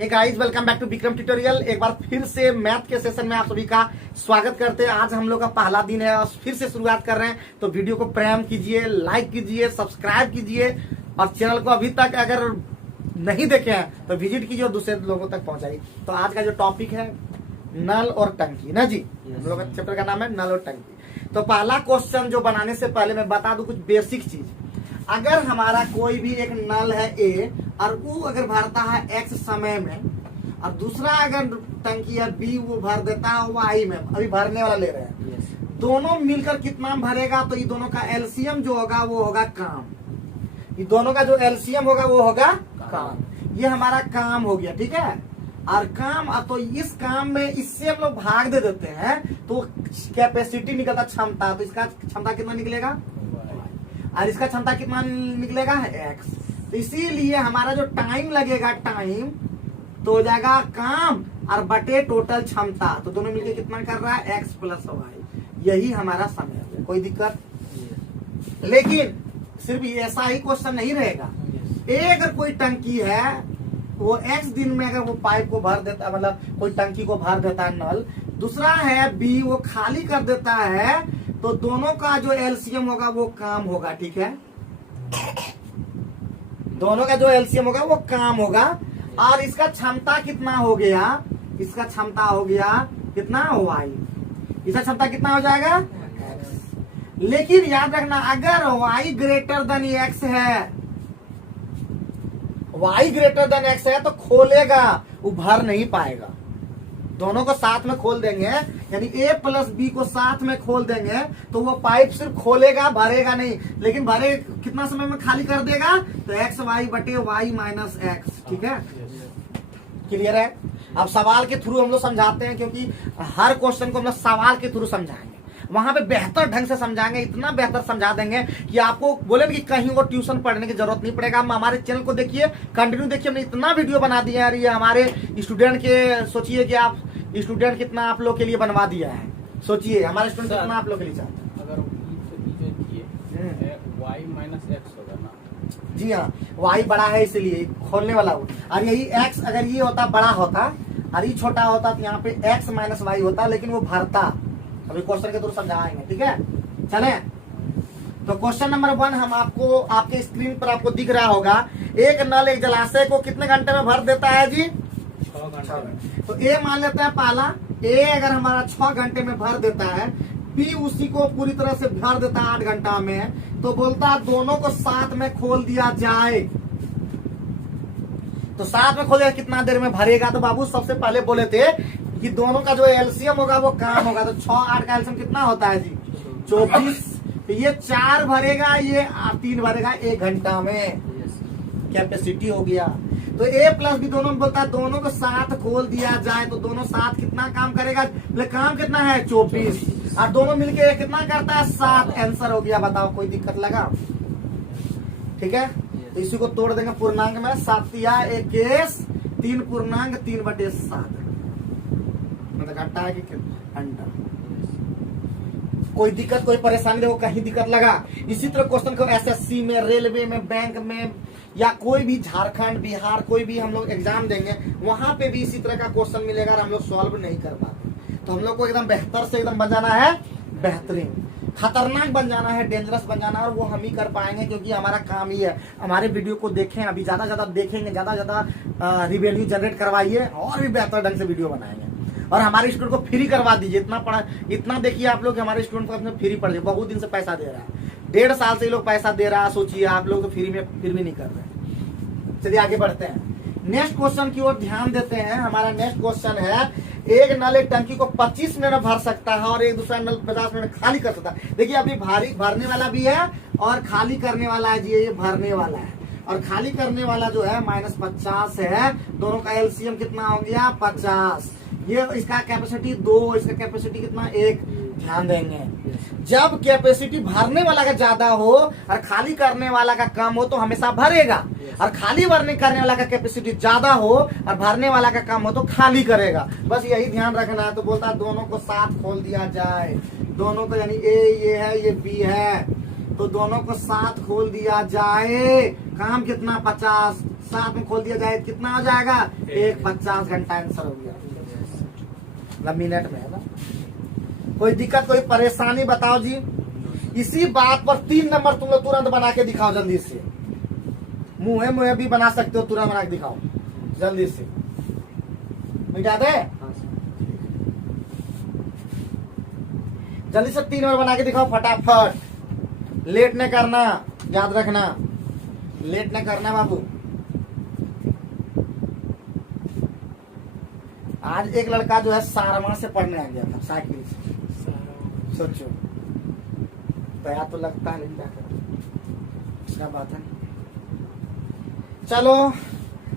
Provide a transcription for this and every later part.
Guys welcome back to Vikram tutorial. एक बार फिर से मैथ के सेशन में आप सभी का स्वागत करते हैं। आज हम लोग का पहला दिन है और फिर से शुरुआत कर रहे हैं, तो वीडियो को प्रेम कीजिए, लाइक कीजिए, सब्सक्राइब कीजिए और चैनल को अभी तक अगर नहीं देखे हैं तो विजिट कीजिए और दूसरे लोगों तक पहुंचाइए। तो आज का जो टॉपिक है नल और टंकी ना जी, हम लोग का चैप्टर का नाम है नल और टंकी। तो पहला क्वेश्चन जो बनाने से पहले मैं बता दूं कुछ बेसिक चीज। अगर हमारा कोई भी एक नल है ए और वो अगर भरता है एक्स समय में और दूसरा अगर टंकी है बी वो भर देता है वाई में, अभी भरने वाला ले रहे हैं दोनों मिलकर कितना भरेगा, तो ये दोनों का एलसीएम जो होगा वो होगा काम। ये दोनों का जो एलसीएम होगा वो होगा काम। ये हमारा काम हो गया, ठीक है। और काम तो इस काम में इससे हम लोग भाग दे देते हैं तो कैपेसिटी निकलता क्षमता, तो इसका क्षमता कितना निकलेगा और इसका क्षमता कितना निकलेगा एक्स। तो इसीलिए हमारा जो टाइम लगेगा टाइम तो हो जाएगा काम और बटे टोटल क्षमता, तो दोनों मिलके कितना कर रहा है एक्स प्लस वाई। यही हमारा समय है, कोई दिक्कत। लेकिन सिर्फ ऐसा ही क्वेश्चन नहीं रहेगा। अगर कोई टंकी है वो एक्स दिन में अगर वो पाइप को भर देता, मतलब कोई टंकी को भर देता है नल, दूसरा है बी वो खाली कर देता है, तो दोनों का जो एलसीएम होगा वो काम होगा, ठीक है। दोनों का जो एलसीएम होगा वो काम होगा और इसका क्षमता कितना हो गया, इसका क्षमता हो गया कितना वाई, इसका क्षमता कितना हो जाएगा एक्स। लेकिन याद रखना अगर वाई ग्रेटर देन एक्स है, वाई ग्रेटर देन एक्स है तो खोलेगा, वो भर नहीं पाएगा। दोनों को साथ में खोल देंगे, यानी ए प्लस बी को साथ में खोल देंगे तो वो पाइप सिर्फ खोलेगा, भरेगा नहीं। लेकिन भरे कितना समय में खाली कर देगा, तो एक्स वाई बटे वाई माइनस एक्स, ठीक है। क्लियर है। अब सवाल के थ्रू हम लोग समझाते हैं, क्योंकि हर क्वेश्चन को हम लोग सवाल के थ्रू समझाएंगे, वहां पे बेहतर ढंग से समझाएंगे, इतना बेहतर समझा देंगे कि आपको बोले कि कहीं वो ट्यूशन पढ़ने की जरूरत नहीं पड़ेगा। हम हमारे चैनल को देखिए, कंटिन्यू देखिए, हमने इतना वीडियो बना दिया है। ये हमारे स्टूडेंट के सोचिए कि आप स्टूडेंट कितना आप लोग के लिए बनवा दिया है, सोचिए हमारे स्टूडेंट कितना आप लोग के लिए चाहते हैं। अगर y माइनस एक्स होगा ना, जी हाँ, y बड़ा है इसलिए खोलने वाला हो, और यही x अगर ये होता बड़ा होता और ये छोटा होता तो यहाँ पे x माइनस वाई होता, लेकिन वो भरता। अभी क्वेश्चन के थ्रू समझाएंगे, ठीक है। चले तो क्वेश्चन नंबर 1 हम आपको आपके स्क्रीन पर आपको दिख रहा होगा। एक नल एक जलाशय को कितने घंटे में भर देता है जी, 6 घंटे। तो ए मान लेते हैं पहला, ए अगर हमारा 6 घंटे में भर देता है, बी उसी को पूरी तरह से भर देता है 8 घंटा में, तो बोलता है दोनों को साथ में खोल दिया जाए। तो साथ में खोल दिया कितना देर में भरेगा, तो बाबू सबसे पहले बोले थे कि दोनों का जो एलसीएम होगा वो काम होगा, तो 6-8 का एलसीएम कितना होता है जी 24। तो ये 4 भरेगा, ये 3 भरेगा 1 घंटा में, कैपेसिटी हो गया। तो ए प्लस बी दोनों बोलता है दोनों को साथ खोल दिया जाए, तो दोनों साथ कितना काम करेगा, काम कितना है 24 और दोनों मिलके कितना करता है 7। आंसर हो गया, बताओ कोई दिक्कत लगा, ठीक है। तो इसी को तोड़ देंगे पूर्णांक में, 7 या 21 3 पूर्णांक 3/7, मतलब घंटा है कि घंटा। कोई दिक्कत कोई परेशानी देखो कहीं दिक्कत लगा। इसी तरह क्वेश्चन को एसएससी में, रेलवे में, बैंक में या कोई भी झारखंड बिहार कोई भी हम लोग एग्जाम देंगे, वहां पे भी इसी तरह का क्वेश्चन मिलेगा और हम लोग सॉल्व नहीं कर पाते। तो हम लोग को एकदम बेहतर से एकदम बन जाना है, बेहतरीन खतरनाक बन जाना है, डेंजरस बन जाना है, और वो हम ही कर पाएंगे क्योंकि हमारा काम ही है। हमारे वीडियो को देखें, अभी ज्यादा देखेंगे, ज्यादा रिवेन्यू जनरेट करवाइए और भी बेहतर ढंग से वीडियो बनाएंगे। और हमारे स्टूडेंट को फ्री करवा दीजिए, इतना देखिए आप लोग हमारे स्टूडेंट को अपने फ्री पढ़, बहुत दिन से पैसा दे रहा है, 1.5 साल से ये लोग पैसा दे रहा है, सोचिए आप लोग तो फ्री में फिर भी नहीं कर रहे। चलिए आगे बढ़ते हैं, नेक्स्ट क्वेश्चन की ओर ध्यान देते हैं। हमारा नेक्स्ट क्वेश्चन है, एक नल एक टंकी को 25 मिनट में भर सकता है और एक दूसरा नल 50 मिनट खाली कर सकता है। देखिए अभी भारी भरने वाला भी है और खाली करने वाला है जी, ये भरने वाला है और खाली करने वाला जो है -50 है। दोनों का एलसीएम कितना हो गया 50। ये इसका कैपेसिटी 2, इसका कैपेसिटी कितना 1। ध्यान देंगे जब कैपेसिटी भरने वाला का ज्यादा हो और खाली करने वाला का कम हो तो हमेशा भरेगा, और खाली भरने करने वाला का कैपेसिटी ज्यादा हो और भरने वाला का कम हो तो खाली करेगा। बस यही ध्यान रखना है। तो बोलता है दोनों को साथ खोल दिया जाए, दोनों को, यानी ये है ये बी है, तो दोनों को साथ खोल दिया जाए। काम कितना 50, साथ में खोल दिया जाए कितना हो जाएगा 1:50 घंटा आंसर हो गया। मतलब मिनट में है ना। कोई दिक्कत कोई परेशानी बताओ जी। इसी बात पर 3 नंबर तुम लोग तुरंत बना के दिखाओ जल्दी से। मुँह मुँह भी बना सकते हो, तुरंत बना के दिखाओ जल्दी से। मिटा दे जल्दी से 3 नंबर बना के दिखाओ फटाफट। लेट नहीं करना, याद रखना लेट नहीं करना बाबू। आज एक लड़का जो है सारवा से पढ़ने आ गया था साइकिल से। सोचो दया तो लगता है, लेकिन क्या करें, क्या बात है। चलो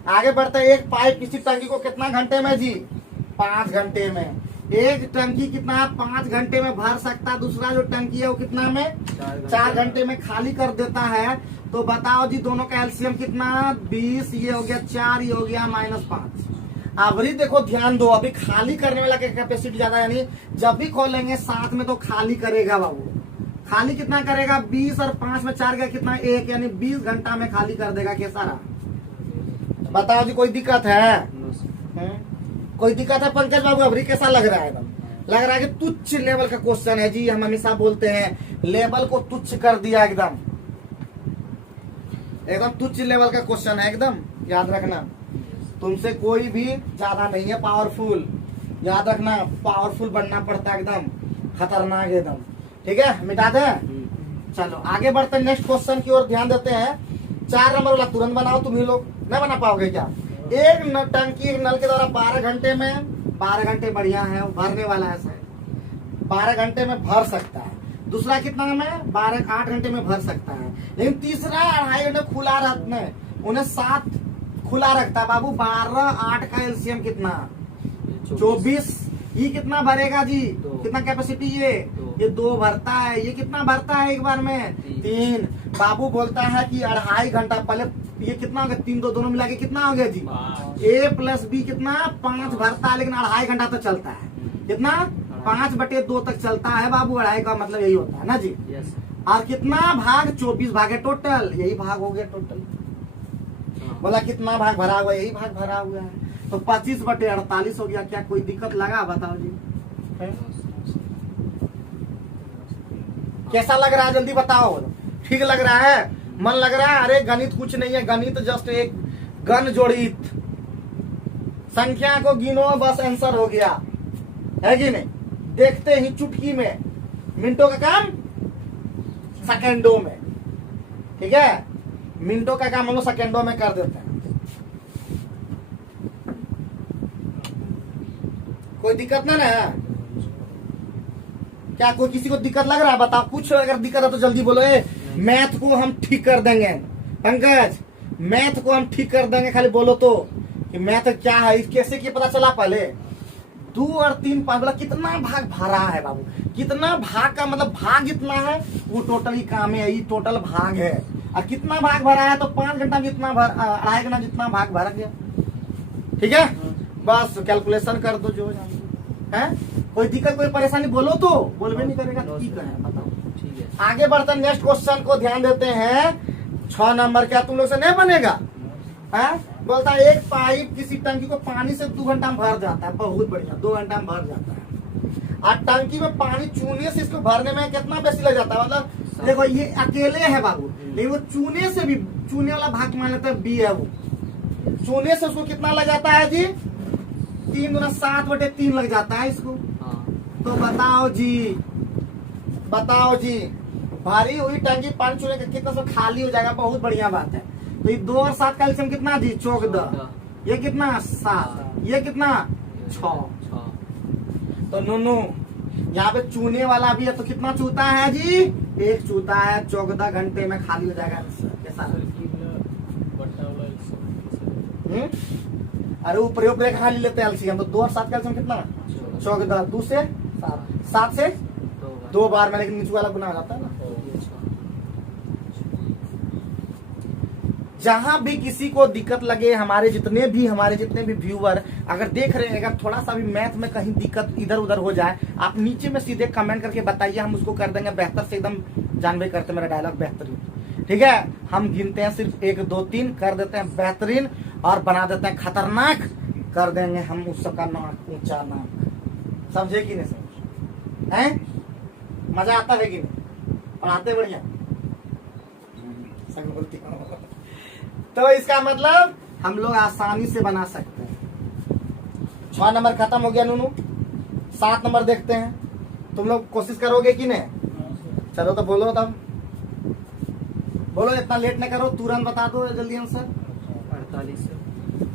आगे बढ़ते हैं। एक पाइप किसी टंकी को कितना घंटे में जी 5 घंटे में। एक टंकी कितना 5 घंटे में भर सकता, दूसरा जो टंकी है वो कितना में 4 घंटे में खाली कर देता है। तो बताओ जी दोनों का एलसीएम कितना 20, ये हो गया 4, ये हो गया -5। अभी देखो ध्यान दो, अभी खाली करने वाला की कैपेसिटी ज्यादा, यानी जब भी खोलेंगे साथ में तो खाली करेगा बाबू। खाली कितना करेगा 20 और 5 में 4 का कितना 1, यानी 20 घंटा में खाली कर देगा। कैसा रहा बताओ जी, कोई दिक्कत है? कोई दिक्कत है पंकज बाबू? अभी कैसा लग रहा है? एकदम लग रहा है कि तुच्छ लेवल का क्वेश्चन है जी। हम हमेशा बोलते हैं लेवल को तुच्छ कर दिया, एकदम तुच्छ लेवल का क्वेश्चन है एकदम। याद रखना तुमसे कोई भी ज्यादा नहीं है पावरफुल। याद रखना पावरफुल बनना पड़ता है, एकदम खतरनाक एकदम। ठीक है, मिटा दे। चलो आगे बढ़ते हैं नेक्स्ट क्वेश्चन की ओर ध्यान देते हैं। 4 नंबर वाला तुरंत बनाओ। तुम ही लोग नहीं बना पाओगे क्या? एक टंकी एक नल के द्वारा 12 घंटे में, 12 घंटे बढ़िया है, भरने वाला है सर, 12 घंटे में भर सकता है। दूसरा कितना में 8 घंटे में भर सकता है। लेकिन तीसरा 2.5 घंटे खुला रहता है, उन्हें 7 खुला रखता है बाबू। 12 8 का एलसीएम कितना 24। ये कितना भरेगा जी? कितना कैपेसिटी ये 2 भरता है। ये कितना भरता है एक बार में 3। बाबू बोलता है कि 2.5 घंटा पहले ये कितना हो गया 3 2 दोनों मिला के कितना हो गया जी A + B कितना 5 भरता है, लेकिन 2.5 घंटा तो चलता है। कितना 5/2 तक चलता है बाबू। 2.5 का मतलब यही होता है ना जी। और कितना भाग 24 भाग है टोटल, यही भाग हो गया टोटल। बोला कितना भाग भरा हुआ, यही भाग भरा हुआ है। तो 25/48 हो गया। क्या कोई दिक्कत लगा बताओ जी? कैसा लग रहा है जल्दी बताओ? ठीक लग रहा है? मन लग रहा है? अरे गणित कुछ नहीं है, गणित जस्ट एक गण जोड़ित, संख्या को गिनो बस आंसर हो गया, है कि नहीं? देखते ही चुटकी में, मिनटों का काम सेकंडों में। ठीक है, मिनटों का काम हम लोग सेकंडों में कर देते हैं। कोई दिक्कत ना है? क्या कोई किसी को दिक्कत लग रहा है? बताओ, कुछ अगर दिक्कत है तो जल्दी बोलो। मैथ को हम ठीक कर देंगे पंकज, मैथ को हम ठीक कर देंगे। खाली बोलो तो कि मैथ क्या है, कैसे की पता चला? पहले 2 और 3 5 बोला कितना भाग भरा है बाबू। कितना भाग का मतलब भाग जितना है वो टोटल ही काम है, ये टोटल भाग है। और कितना भाग भरा है तो 5 घंटा में जितना 2.5 घंटा जितना भाग भरा गया। ठीक है, बस कैलकुलेशन कर दो जो है। कोई दिक्कत कोई परेशानी बोलो तो, बोलबे नहीं करेगा तो ठीक है बताओ। ठीक है, आगे बढ़ते नेक्स्ट क्वेश्चन को ध्यान देते हैं। 6 नंबर क्या तुम लोग से नहीं बनेगा? है बोलता है एक पाइप किसी टंकी को पानी से 2 घंटा में भर जाता है। बहुत बढ़िया, 2 घंटा में भर जाता है। और टंकी में पानी चूने से इसको भरने में कितना पैसे लग जाता है? मतलब देखो ये अकेले है बाबू, लेकिन वो चूने से भी, चूने वाला भाग मान लेते हैं B है, वो चूने से उसको कितना लग जाता है जी 3 × 7/3 लग जाता है इसको। तो बताओ जी, बताओ जी, भारी हुई टंकी पानी चूने का कितना सब खाली हो जाएगा। बहुत बढ़िया बात है। तो ये 2 और 7 का एलसीएम कितना जी 14। ये कितना 7, ये कितना 6। तो नूनू यहाँ पे चूने वाला भी है, तो कितना चूता है जी? 1 चूता है। 14 घंटे में खाली हो जाएगा। कैसा? अरे ऊपर ऊपर खाली लेते हैं एलसीएम। तो 2 और 7 का एलसीएम कितना 14। 2 से 7 से 2 बार में, लेकिन नीचे वाला गुना हो जाता है ना। जहां भी किसी को दिक्कत लगे, हमारे जितने भी व्यूअर अगर देख रहे हैं, अगर थोड़ा सा भी मैथ में कहीं दिक्कत इधर उधर हो जाए, आप नीचे में सीधे कमेंट करके बताइए, हम उसको कर देंगे बेहतर से। एकदम जानबे करते मेरा डायलॉग बेहतरीन। ठीक है, हम गिनते हैं सिर्फ 1 2 3, कर देते हैं बेहतरीन और बना देते हैं खतरनाक, कर देंगे हम उस सबका नाक ऊंचा नाक। समझे कि नहीं समझे हैं? मजा आता है कि नहीं? पढ़ाते बढ़िया संग बोलती हूँ। तो इसका मतलब हम लोग आसानी से बना सकते हैं। 6 नंबर खत्म हो गया नूनू, 7 नंबर देखते हैं। तुम लोग कोशिश करोगे कि नहीं? चलो तो बोलो, तब बोलो, इतना लेट न करो, तुरंत बता दो जल्दी आंसर।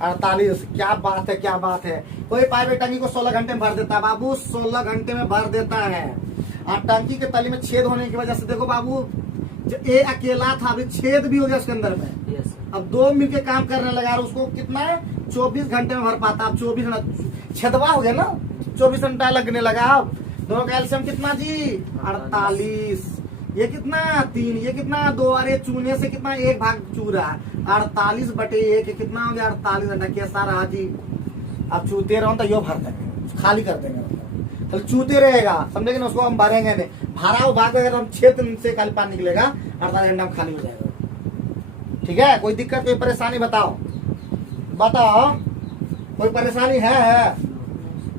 48। क्या बात है, क्या बात है। कोई पाइप टंकी को 16 घंटे में भर देता है बाबू, 16 घंटे में भर देता है। और टंकी के तली में छेद होने की वजह से देखो बाबू, जो ए अकेला था अभी छेद भी हो गया उसके अंदर में। अब 2 मिलके काम करने लगा और उसको कितना 24 घंटे में भर पाता। अब 24 घंटा छेदवा हो गया ना, 24 घंटा लगने लगा। अब दोनों का एलसीएम कितना जी? 48। ये कितना 3, ये कितना 2, अरे चूने से कितना 1 भाग चूरा, 48/1 कितना हो गया? 48 घंटा कैसा रहा जी? अब चूते रहो तो यो भर देंगे, खाली कर देंगे, तो चूते रहेगा, समझेंगे ना, उसको हम भरेंगे नहीं। भरा हुआ भाग अगर हम 6 से खाली पानी निकलेगा, 48 घंटा में खाली हो जाएगा। ठीक है, कोई दिक्कत, कोई परेशानी बताओ, बताओ कोई परेशानी है?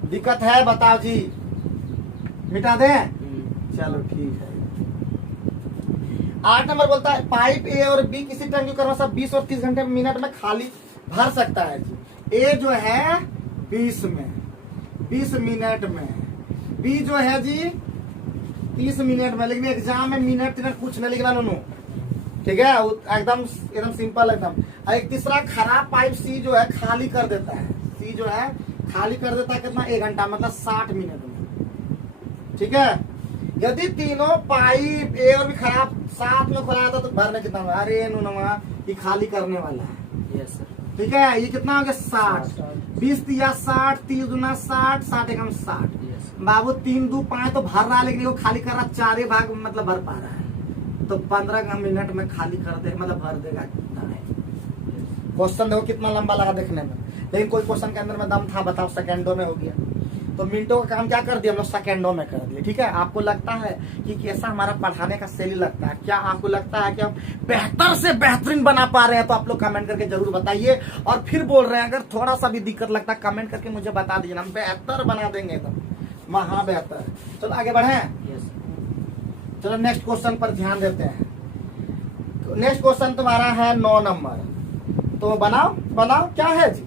दिक्कत है बताओ जी, मिटा दें? चलो ठीक है। 8 नंबर बोलता है पाइप ए और बी किसी टंकी को 20 और 30 घंटे मिनट में खाली भर सकता है जी। ए जो है 20 मिनट में, बी जो है जी 30 मिनट में। लेकिन एग्जाम में मिनट कुछ नहीं लिखना नूनू, ठीक है, एकदम सिंपल एकदम। और एक तीसरा खराब पाइप सी जो है खाली कर देता है, सी जो है खाली कर देता है कितना? 1 घंटा, मतलब 60 मिनट में। ठीक है, यदि तीनों पाइप ए और भी खराब साथ में खुला था तो भरने कितना? अरे नूनमा ये खाली करने वाला है। Yes sir. ठीक है, ये कितना हो गया? 60। 20 या 60, 30 दूना 60, 60 एकम 60। बाबू 3 2 5 तो भर रहा है, लेकिन वो खाली कर रहा 4 भाग मतलब भर पा रहा है, तो 15 मिनट में खाली कर दे, मतलब भर देगा। कितना है? क्वेश्चन देखो कितना लंबा लगा देखने में, लेकिन कोई क्वेश्चन के अंदर में दम था, बताओ सेकेंडों में हो गया। तो मिनटों का काम क्या कर दिया हम लोग? सेकेंडों में कर दिया। ठीक है, आपको लगता है कि कैसा हमारा पढ़ाने का शैली लगता है? क्या आपको लगता है कि हम बेहतर से बेहतरीन बना पा रहे हैं? तो आप लोग कमेंट करके जरूर बताइए। और फिर बोल रहे हैं, अगर थोड़ा सा भी दिक्कत लगता है कमेंट करके मुझे बता दीजिए, हम बेहतर बना देंगे, एकदम महा बेहतर। चलो आगे बढ़े। चलो नेक्स्ट क्वेश्चन पर ध्यान देते हैं। नेक्स्ट क्वेश्चन तुम्हारा है 9 नंबर। तो बनाओ बनाओ, क्या है जी?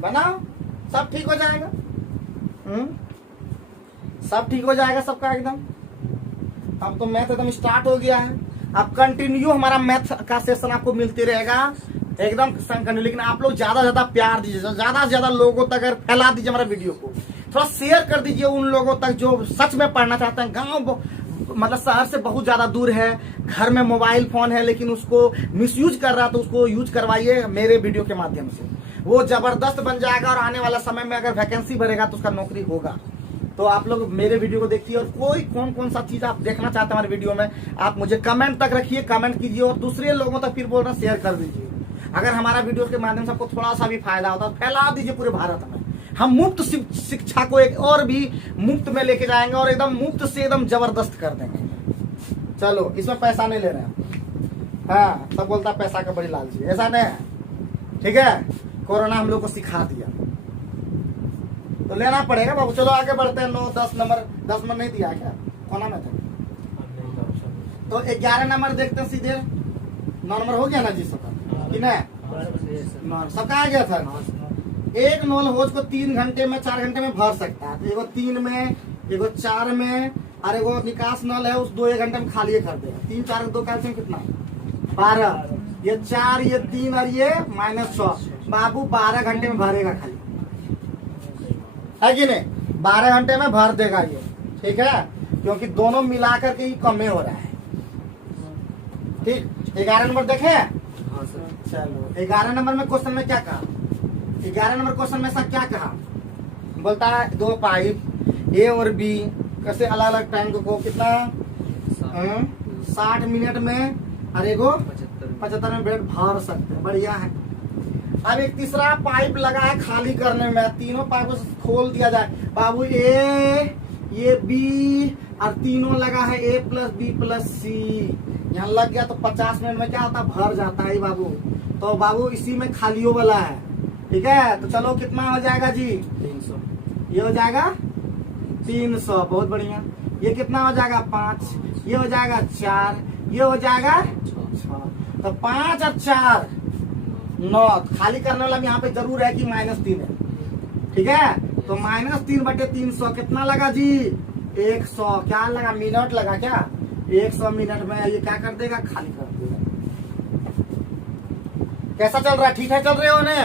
बनाओ, सब ठीक हो जाएगा। सब ठीक हो जाएगा सबका एकदम। अब तो मैथ एकदम स्टार्ट हो गया है। अब कंटिन्यू हमारा मैथ का सेशन आपको मिलते रहेगा एकदम कंटिन्यू। लेकिन आप लोग ज्यादा से ज्यादा प्यार दीजिए, ज्यादा से ज्यादा लोगों तक अगर फैला दीजिए हमारा वीडियो को, थोड़ा शेयर कर दीजिए उन लोगों तक जो सच में पढ़ना चाहते हैं। गांव मतलब शहर से बहुत ज्यादा दूर है, घर में मोबाइल फोन है लेकिन उसको मिसयूज कर रहा है, तो उसको यूज करवाइए मेरे वीडियो के माध्यम से। वो जबरदस्त बन जाएगा और आने वाला समय में अगर वैकेंसी भरेगा तो उसका नौकरी होगा। तो आप लोग मेरे वीडियो को देखिए, और कोई कौन सा चीज आप देखना चाहते हैं हमारे वीडियो में, आप मुझे कमेंट तक रखिए, कमेंट कीजिए और दूसरे लोगों तक फिर बोल रहे शेयर कर दीजिए। अगर हमारा वीडियो के माध्यम से आपको थोड़ा सा भी फायदा होता है फैला दीजिए पूरे भारत में। हम मुफ्त शिक्षा को एक और भी मुफ्त में लेके जाएंगे और एकदम मुफ्त से एकदम जबरदस्त कर देंगे। चलो, इसमें पैसा नहीं ले रहे हैं। हाँ, सब बोलता है पैसा का बड़ी लालची, ऐसा नहीं है। ठीक है, कोरोना हम लोग को सिखा दिया तो लेना पड़ेगा बाबू। चलो आगे बढ़ते हैं। 9 10 नंबर, 10 नंबर नहीं दिया क्या? कोना में था। तो 11 नंबर देखते हैं सीधे। 9 नंबर हो गया ना जी सबका कि नहीं? सबका आ गया था। एक नोल होज को 3 घंटे में 4 घंटे में भर सकता है। एगो 3 में, एगो 4 में, और एगो निकास नल है उस 2 घंटे में खाली कर देगा। 3 4 2 कैल्शियम कितना? 12। ये 4, ये 3 और ये -6। बाबू 12 घंटे में भरेगा खाली, है कि नहीं? 12 घंटे में भर देगा ये। ठीक है, क्योंकि दोनों मिलाकर के ही कम हो रहा है। ठीक, 11 नंबर देखे। चलो 11 नंबर में क्वेश्चन में क्या कहा? 11 नंबर क्वेश्चन में ऐसा क्या कहा? बोलता है 2 पाइप ए और बी कैसे अलग अलग टैंक को कितना 60 मिनट में और एगो 75 में ब्रेड भर सकते हैं। बढ़िया है। अब एक तीसरा पाइप लगा है खाली करने में। तीनों पाइप को खोल दिया जाए बाबू, ए, ये बी और तीनों लगा है A + B + C। यहाँ लग गया तो 50 मिनट में क्या होता है, भर जाता है बाबू। तो बाबू इसी में खालियों वाला है, ठीक है। तो चलो कितना हो जाएगा जी, 300। ये हो जाएगा 300, बहुत बढ़िया। ये कितना हो जाएगा 5, ये हो जाएगा 4, ये हो जाएगा 6। तो 5 और 4 9। खाली करने वाला भी यहाँ पे जरूर है कि -3 है, ठीक है। तो -3/300 कितना लगा जी, 100। क्या लगा, मिनट लगा क्या, 100 मिनट में ये क्या कर देगा, खाली कर देगा। कैसा चल रहा है, ठीक है चल रहे हो ने,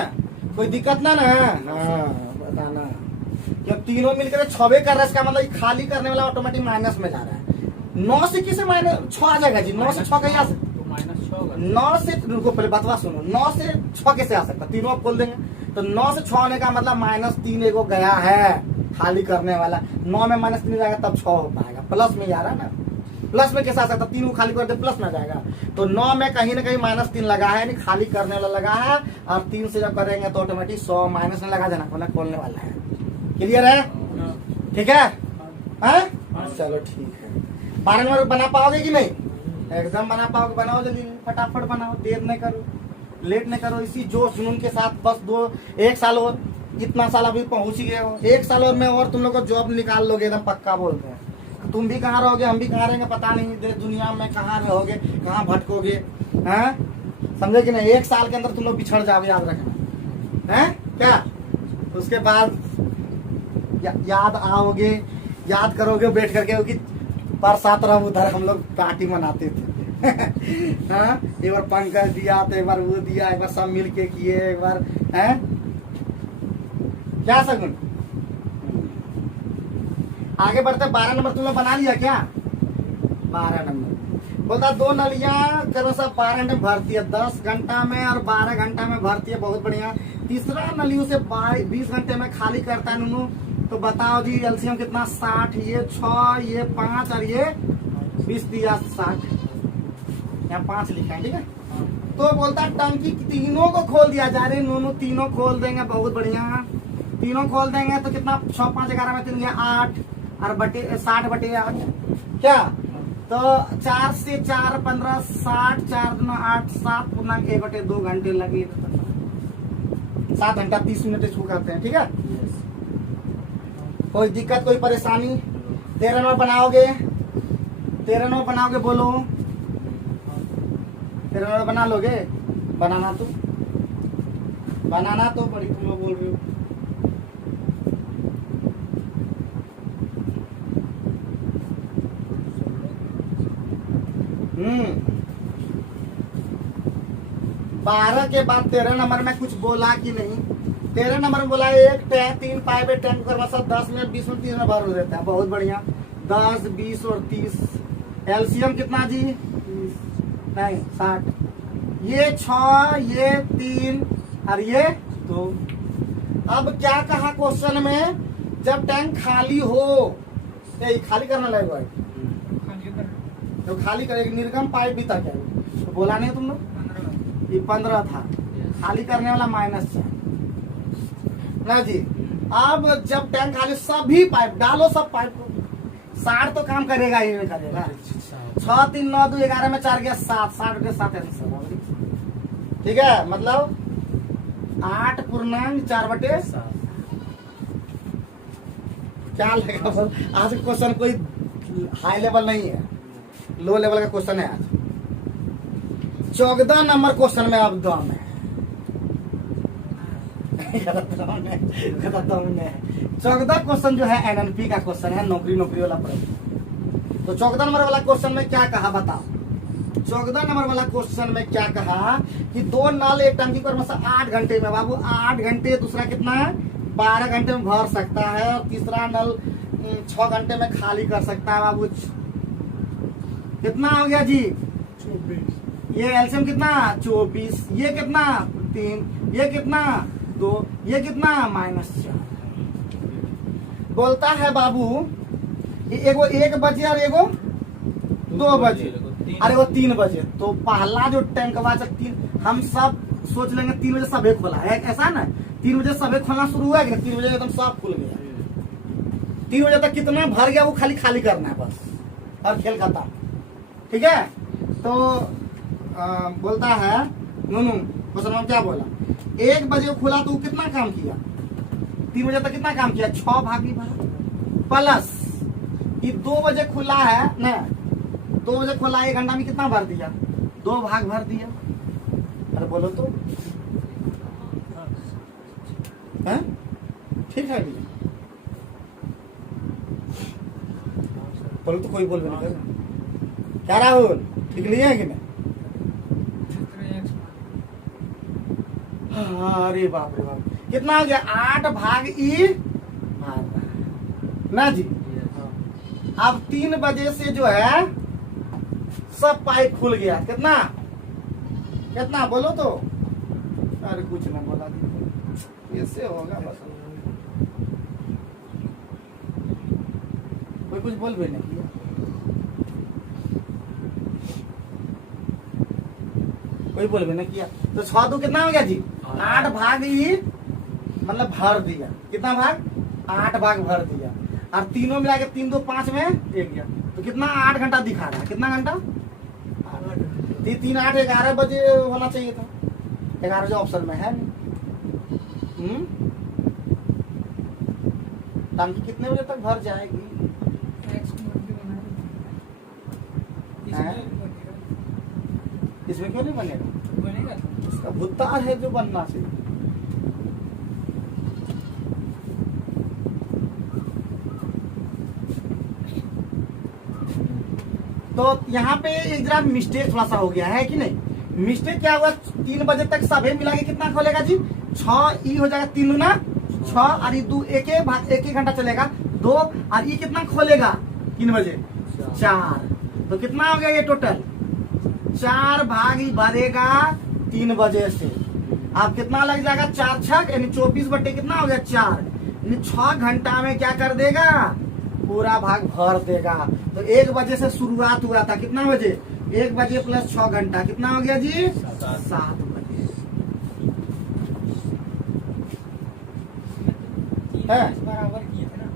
कोई दिक्कत ना बताना। जब तीनों मिलकर 6 कर रहा है, इसका मतलब ये खाली करने वाला ऑटोमेटिक माइनस में जा रहा है। 9 से किसे -6 आ जाएगा जी, 9 से 6 कहीं आ सकता, तो -6 होगा। 9 से, रुको पहले बतवा सुनो, 9 से 6 कैसे आ सकता, तीनों आप खोल देंगे तो 9 से 6 होने का मतलब -3 एगो गया है खाली करने वाला। 9 में -3 जाएगा तब 6 हो पाएगा, प्लस में जा रहा है ना, प्लस में कैसे आ सकता, 3 को खाली कर दे प्लस में जाएगा। तो 9 में कहीं ना कहीं -3 लगा है, यानी खाली करने वाला लगा है। और 3 से जब करेंगे तो ऑटोमेटिक 100 माइनस में लगा देना, खोलने वाला है। क्लियर है, ठीक है, चलो ठीक है। 12 नंबर बना पाओगे कि नहीं, एकदम बना पाओगे, बनाओ जल्दी फटाफट बनाओ, देर नहीं करो, लेट नहीं करो, इसी जोश जुनून के साथ। बस 1 साल और, इतना साल अभी पहुंच ही गए हो, 1 साल और में और तुम लोग को जॉब निकाल लोगे, एकदम पक्का बोलते हैं। तुम भी कहाँ रहोगे, हम भी कहाँ रहेंगे, पता नहीं देश दुनिया में कहाँ रहोगे, कहाँ भटकोगे, हैं, समझे कि नहीं। 1 साल के अंदर तुम लोग बिछड़ जाओगे, याद रखना है क्या। उसके बाद याद आओगे, याद करोगे बैठ करके, क्योंकि बरसात रहा उधर हम लोग पार्टी मनाते थे। हाँ, एक बार पंकज दिया तो एक बार वो दिया, एक बार सब मिल के किए, एक बार है क्या सगुन। आगे बढ़ते, 12 नंबर तुम लोग बना लिया क्या, 12 नंबर बोलता 2 नलियां करो सब 12 घंटे भरती है, 10 घंटा में और 12 घंटा में भरती है, बहुत बढ़िया। तीसरा नलियों से 20 घंटे में खाली करता है नूनू। तो बताओ जी एलसीएम कितना, 60, ये 6, ये 5 और ये 20 दिया 60, यहाँ 5 लिखा है, ठीक है। तो बोलता टंकी तीनों को खोल दिया जा रही, नूनू तीनों खोल देंगे, बहुत बढ़िया। तीनों खोल देंगे तो कितना, 6, 5, 11 में 3 8 और 60/8 क्या। तो 4 से 4 15 60, 4 2 8 7 पूर्णांक 1/2 घंटे लगे, 7 घंटा 30 मिनट इसको करते हैं, ठीक है। कोई दिक्कत, कोई परेशानी। 13 नंबर बनाओगे, 13 नंबर बनाओगे, बोलो 13 नंबर बना लोगे, बनाना तो बड़ी तुम लोग बोल रहे हो। बारह के बाद 13 नंबर में कुछ बोला कि नहीं, 13 नंबर में बोला 1 टैंक 3 पाइप टैंक करवा सब 10 मिनट 20 मिनट 30 में भर देता है, बहुत बढ़िया। 10 20 और 30, एलसीएम कितना जी, नहीं 60, ये 6, ये 3 और ये 2। अब क्या कहा क्वेश्चन में, जब टैंक खाली हो, खाली करना लगेगा, तो खाली करेगी, निर्गम पाइप भी था क्या, तो बोला नहीं तुम लोग, ये 15 था, खाली करने वाला -4 ना जी। अब जब टैंक खाली, सभी पाइप डालो, सब पाइप को 60 तो काम करेगा ही करेगा। 6 3 9 2 11 में 4 गया 7, 60/7 ठीक है, मतलब 8 पूर्णांक 4/7। क्या लगेगा, आज क्वेश्चन कोई हाई लेवल नहीं है, लो लेवल का क्वेश्चन है आज। 14 नंबर क्वेश्चन में अब दम है, 14 क्वेश्चन जो है एनएनपी का क्वेश्चन है, नौकरी वाला प्रश्न। तो 14 नंबर वाला क्वेश्चन में क्या कहा बताओ, 14 नंबर वाला क्वेश्चन में क्या कहा कि 2 नल एक टंकी पर मतलब 8 घंटे में, बाबू 8 घंटे, दूसरा कितना है 12 घंटे में भर सकता है, और तीसरा नल 6 घंटे में खाली कर सकता है। बाबू कितना हो गया जी, 24। ये एलसीएम कितना 24, ये कितना 3, ये कितना 2, ये कितना -4। बोलता है बाबू एगो 1 बजे और एगो 2 बजे और एगो 3 बजे। तो पहला जो टैंकवा 3, हम सब सोच लेंगे 3 बजे सभी खोला है, ऐसा ना 3 बजे सभी खोलना शुरू हुआ कि 3 बजे एकदम सब खुल गया। 3 बजे तक कितना भर गया वो खाली करना है बस, और खेल खत्म, ठीक है। तो बोलता है नूनू, क्वेश्चन नंबर क्या बोला, 1 बजे खुला तो कितना काम किया, 3 बजे तक कितना काम किया, 6 भागी 12 प्लस ये 2 बजे खुला है ना, 2 बजे खुला 1 घंटा में कितना भर दिया, 2 भाग भर दिया। अरे बोलो तो है? ठीक है भैया, बोलो तो, कोई बोल भी नहीं कर। क्या राहुल ठीक नहीं है कि नहीं? अरे बाप रे बाप, कितना हो गया, 8 भाग ई ना जी। अब 3 बजे से जो है सब पाइप खुल गया, कितना कितना बोलो तो। अरे कुछ ना बोला, ऐसे होगा बस, कोई कुछ बोल भी नहीं किया। कोई बोल भी नहीं किया। तो 6 2 कितना हो गया जी, 8 भाग ही मतलब भर दिया, कितना भाग, 8 भाग भर दिया। और तीनों मिला के 3 2 5 में 1 गया, तो कितना 8 घंटा दिखा रहा है, कितना घंटा, 3 8 11 बजे होना चाहिए था, 11 जो ऑप्शन में है। टंकी कितने बजे तक भर जाएगी, इसमें क्यों नहीं बनेगा, इसका भुत्ता है जो बनना चाहिए। तो यहाँ पे एक जरा मिस्टेक थोड़ा सा हो गया है कि नहीं। मिस्टेक क्या हुआ, 3 बजे तक सभी मिला के कितना खोलेगा जी, 6 ई हो जाएगा, 3 ना 6 और ये 2 एक घंटा चलेगा 2 और ये कितना खोलेगा 3 बजे 4, तो कितना हो गया ये टोटल 4 भाग ही भरेगा 3 बजे से। अब कितना लग जाएगा, 4 6 यानी 24 बटे कितना हो गया 4, यानी 6 घंटा में क्या कर देगा, पूरा भाग भर देगा। तो 1 बजे से शुरुआत हुआ था, कितना बजे, 1 बजे प्लस 6 घंटा कितना हो गया जी, 7 बजे है। बराबर किए थे ना,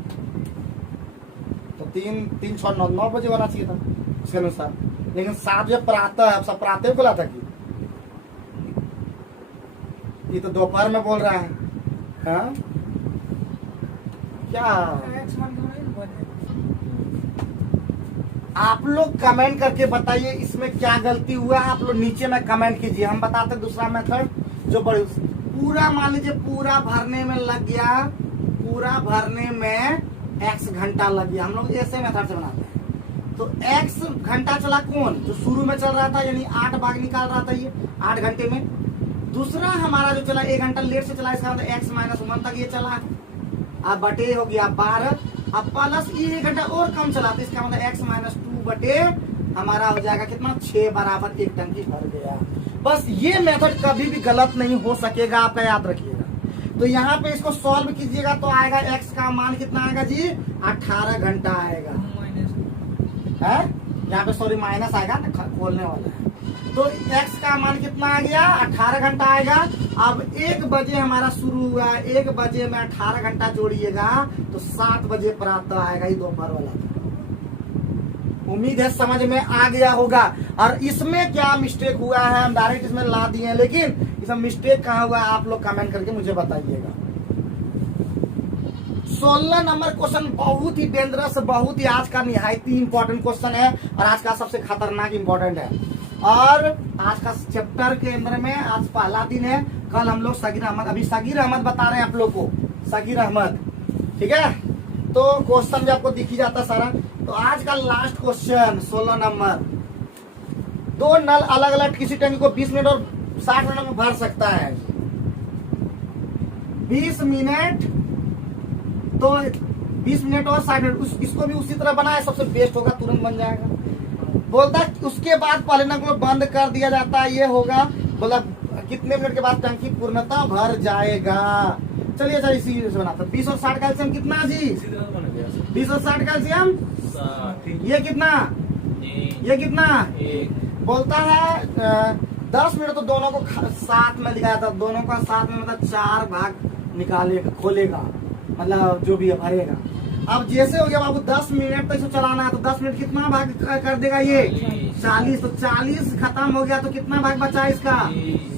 तो 3 6 9 बजे होना चाहिए था उसके अनुसार, लेकिन 7 बजे प्रातः है, अब सब प्रातः खुला था कि ये तो दोपहर में बोल रहा है। हाँ क्या आप लोग कमेंट करके बताइए इसमें क्या गलती हुआ, आप लोग नीचे में कमेंट कीजिए, हम बताते दूसरा मेथड जो बड़ी। पूरा मान लीजिए पूरा भरने में लग गया, पूरा भरने में x घंटा लग गया, हम लोग ऐसे मेथड से बनाते हैं। तो x घंटा चला कौन, जो शुरू में चल रहा था, यानी 8 भाग निकाल रहा था ये 8 घंटे में। दूसरा हमारा जो चला 1 घंटा लेट से चला, इसका मतलब x - 1 तक ये चला, अब बटे हो गया 12, अब प्लस ये 1 घंटा और कम चला, तो इसका मतलब x - 2 बटे हमारा हो जाएगा कितना 6 बराबर 1 टंकी भर गया। बस ये मेथड कभी भी गलत नहीं हो सकेगा, आपका याद रखिएगा। तो यहाँ पे इसको सॉल्व कीजिएगा तो आएगा x का मान कितना आएगा जी, 18 घंटा आएगा है, यहाँ पे सॉरी माइनस आएगा ना, खोलने वाला है। तो x का मान कितना आ गया, 18 घंटा आएगा। अब 1 बजे हमारा शुरू हुआ, 1 बजे में 18 घंटा जोड़िएगा तो 7 बजे प्रातः आएगा, ये दोपहर वाला था। उम्मीद है समझ में आ गया होगा। और इसमें क्या मिस्टेक हुआ है, हम डायरेक्ट इसमें ला दिए हैं, लेकिन इसमें मिस्टेक कहाँ हुआ है आप लोग कमेंट करके मुझे बताइएगा। 16 नंबर क्वेश्चन बहुत ही डेंजरस, बहुत ही आज का निहायती इंपॉर्टेंट क्वेश्चन है और आज का सबसे खतरनाक इंपॉर्टेंट है। और आज का चैप्टर के अंदर में आज पहला दिन है, कल हम लोग सगीर अहमद, अभी सगीर अहमद बता रहे हैं आप लोग को, सगीर अहमद, ठीक है। तो क्वेश्चन भी आपको दिखी जाता सारा। तो आज का लास्ट क्वेश्चन 16 नंबर, 2 नल अलग अलग किसी टंकी को 20 मिनट और 60 मिनट में भर सकता है। 20 मिनट तो 20 मिनट और 60 मिनट, इसको भी उसी तरह बनाए, सबसे बेस्ट होगा, तुरंत बन जाएगा। बोलता उसके बाद पहले नल को बंद कर दिया जाता है, ये होगा बोला कितने मिनट के बाद टंकी पूर्णतः भर जाएगा। चलिए अच्छा इसी से बनाते हैं। 20 और 60 कैल्शियम कितना जी, 20 और 60 कैल्शियम, ये कितना, ये कितना, बोलता है 10 मिनट, तो दोनों को साथ में लिखाया था, दोनों का साथ में मतलब 4 भाग निकालेगा, खोलेगा, मतलब जो भी है भरेगा। अब जैसे हो गया बाबू 10 मिनट तक इसको चलाना है, तो 10 मिनट कितना भाग कर देगा ये 40। तो 40 खत्म हो गया तो कितना भाग बचा इसका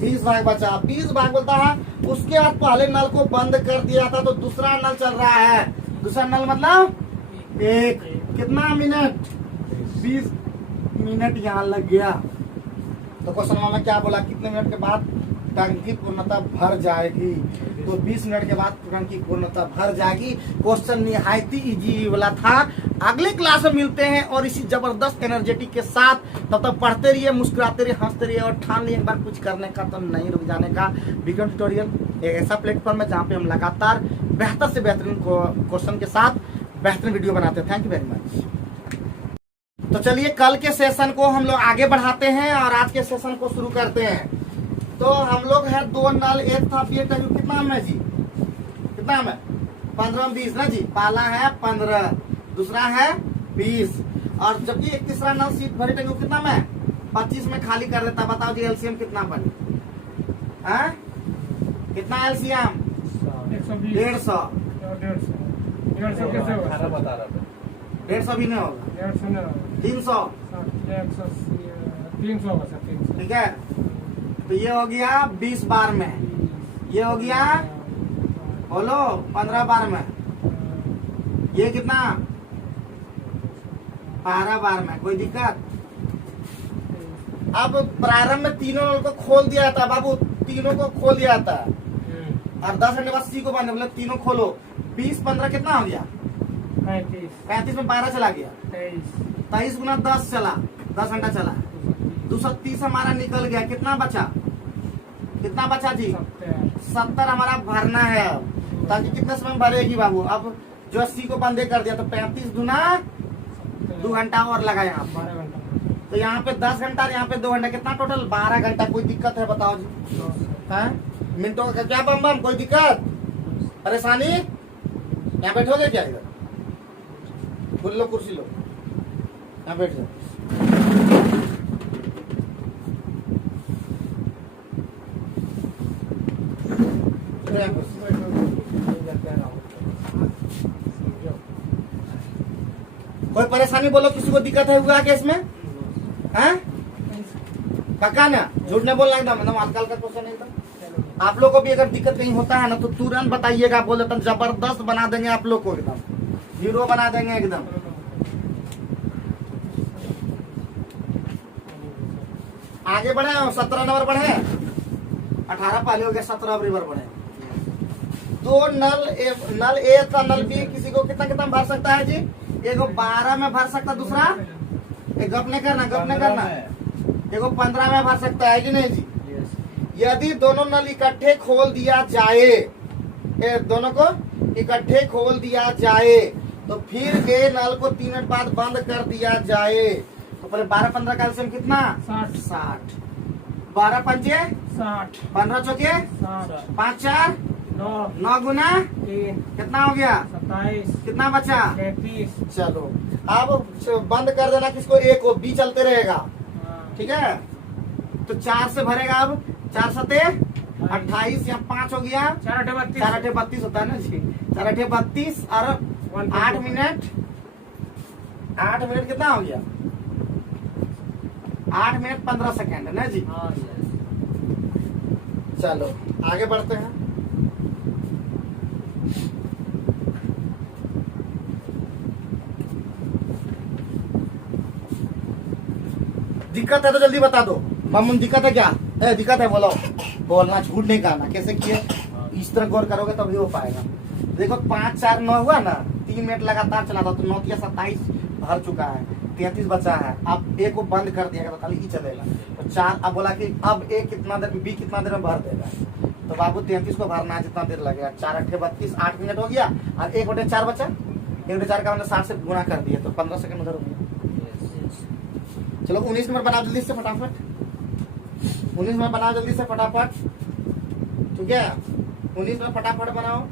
20 भाग बचा। 20 भाग बोलता है। उसके बाद पहले नल को बंद कर दिया था तो दूसरा नल चल रहा है। दूसरा नल मतलब एक कितना मिनट 20 मिनट यहाँ लग गया। तो क्वेश्चन में क्या बोला, कितने मिनट के बाद टंकी पूर्णतः भर जाएगी? तो 20 मिनट के बाद टंकी पूर्णतः भर जाएगी। क्वेश्चन निहायत इजी वाला था। अगले क्लास में मिलते हैं और इसी जबरदस्त एनर्जेटिक के साथ। तब तक पढ़ते रहिए, मुस्कुराते रहिए, हंसते रहिए और ठान लिए एक बार कुछ करने का तो नहीं रुक जाने का। बिकॉम ट्यूटोरियल एक ऐसा प्लेटफॉर्म है जहाँ पे हम लगातार बेहतर से बेहतरीन क्वेश्चन के साथ बेहतरीन वीडियो बनाते हैं। Thank you very much. तो चलिए कल के सेशन को हम लोग आगे बढ़ाते हैं और आज के सेशन को शुरू करते हैं। तो हम लोग है 2 नल, एक था बी टंकी, कितना में जी, कितना में 15 20 ना जी। पहला है 15, दूसरा है 20 और जबकि एक तीसरा नल सीट भरी टंकी कितना में 25 में खाली कर देता। बताओ जी एलसीएम कितना बने, कितना एलसीएम 150। 150 भी नहीं होगा, 300 ठीक है। तो ये हो गया 20 बार में, ये हो गया बोलो 15 बार में, ये कितना 12 बार में। कोई दिक्कत? अब प्रारंभ में तीनों को खोल दिया था बाबू, तीनों को खोल दिया था और 10 घंटे बाद सी को बंद, मतलब तीनों खोलो। 20 15 कितना हो गया 35 में 12 चला गया, 23 गुना 10 चला, 10 घंटा चला। 230 हमारा निकल गया। कितना बचा, कितना बचा जी 70 हमारा भरना है। ताकि कितने समय भरेगी बाबू। अब जो 80 को बंदे कर दिया तो 35 गुना 2 घंटा और लगा यहाँ पे। तो यहाँ पे 10 घंटा, यहाँ पे 2 घंटा, कितना टोटल 12 घंटा। कोई दिक्कत है बताओ जी? है मिनटों का क्या बम बम, कोई दिक्कत परेशानी? यहाँ बैठोगे क्या? इधर खुल लो, कुर्सी लो, यहाँ बैठ जाओ। कोई परेशानी बोलो, किसी को दिक्कत है हुआ क्या इसमें? हैं पक्का ना, झूठ नहीं बोलना एकदम, मतलब आजकल का क्वेश्चन एकदम। आप लोग को भी अगर दिक्कत कहीं होता है ना तो तुरंत बताइएगा, बोल देता जबरदस्त बना देंगे आप लोग को, एकदम हीरो बना देंगे एकदम। आगे बढ़े, 17 नंबर बढ़े, 18 पहले हो गया, 17 नंबर बढ़े। 2 नल ए था, नल बी किसी को कितना कितना भर सकता है जी? एगो 12 में भर सकता, दूसरा गप नहीं करना, गप नहीं करना, एगो 15 में भर सकता है कि नहीं जी? यदि दोनों नल इकट्ठे खोल दिया जाए, दोनों को इकट्ठे खोल दिया जाए तो फिर ए नल को 3 मिनट बाद बंद कर दिया जाए तो पहले 12 15 का एलसीएम कितना 60। 12 पंजे 60, 15 चौके 5 4 9 गुना 3 कितना हो गया 27, कितना बचा 33। चलो अब बंद कर देना किसको, ए को, बी चलते रहेगा, ठीक है। तो 4 से भरेगा, अब 4 सते 28, यहाँ 5 हो गया, 4 8 32 होता है ना जी, 4 8 32 और 8 मिनट, 8 मिनट कितना हो गया 8 मिनट 15 सेकेंड है ना जी। चलो आगे बढ़ते हैं। दिक्कत है तो जल्दी बता दो। मामून दिक्कत है क्या? दिक्कत है बोलो, बोलना, झूठ नहीं कहना। कैसे किए, इस तरह गौर करोगे तभी हो पाएगा। देखो 5 4 9 हुआ ना, 3 मिनट लगातार चला था तो 9 या 27 भर चुका है, 33 बचा है। अब ए को बंद कर दिया तो खाली ही चलेगा। तो 4, अब बोला कि अब ए कितना देर, बी कितना देर में भर देगा, तो बाबू 33 को भरना है, जितना देर लगेगा। 4 8 32, 8 मिनट हो गया और 1 बटे 4 बचा, 1 बटे 4 का हमने 60 से गुणा कर दिया तो 15 सेकंड उधर हो गया। चलो 19 नंबर बनाओ जल्दी से फटाफट, 19 नंबर बनाओ जल्दी से फटाफट, ठीक है। 19 में फटाफट बनाओ।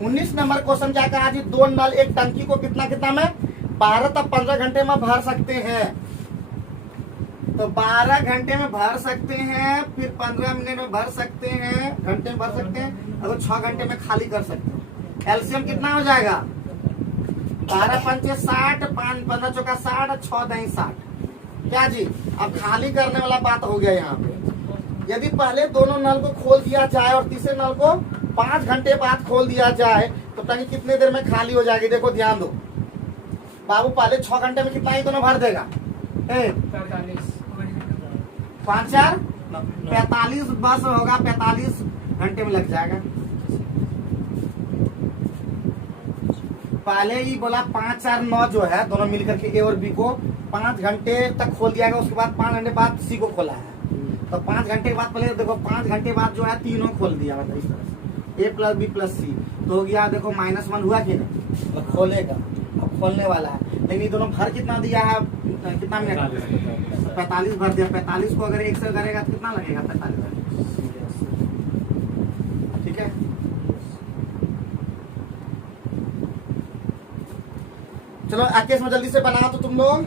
19 नंबर क्वेश्चन क्या कहा जी, 2 नल एक टंकी को कितना कितना में 12 तक 15 घंटे में भर सकते हैं। तो 12 घंटे में भर सकते हैं, फिर 15 मिनट में भर सकते हैं, घंटे में भर सकते हैं, और 6 घंटे में खाली कर सकते हैं। एलसीएम कितना हो जाएगा, 12 पंचे 60, 5 15 चौका 60, 6 दही 60। क्या जी, अब खाली करने वाला बात हो गया यहाँ पे। यदि पहले दोनों नल को खोल दिया जाए और तीसरे नल को 5 घंटे बाद खोल दिया जाए तो टंकी कितने देर में खाली हो जाएगी। देखो ध्यान दो बाबू, पहले 6 घंटे में कितना ही दोनों भर देगा, 5 4 45 बस होगा, 45 घंटे में लग जाएगा। पहले ही बोला 5 4 9 जो है दोनों मिलकर के ए और बी को 5 घंटे तक खोल दिया गया, उसके बाद 5 घंटे बाद सी को खोला है। तो 5 घंटे के बाद पहले देखो 5 घंटे बाद जो है तीनों खोल दिया, मतलब इस तरह से ए प्लस बी प्लस सी तो हो गया। देखो -1 हुआ कि नहीं, तो खोलेगा, अब खोलने वाला है। लेकिन ये दोनों भर कितना दिया है, कितना मिनट, 45 भर दिया। 45 को अगर 1 से करेगा तो कितना लगेगा, 45। ठीक है, चलो 21 में जल्दी से बनाओ तो तुम लोग,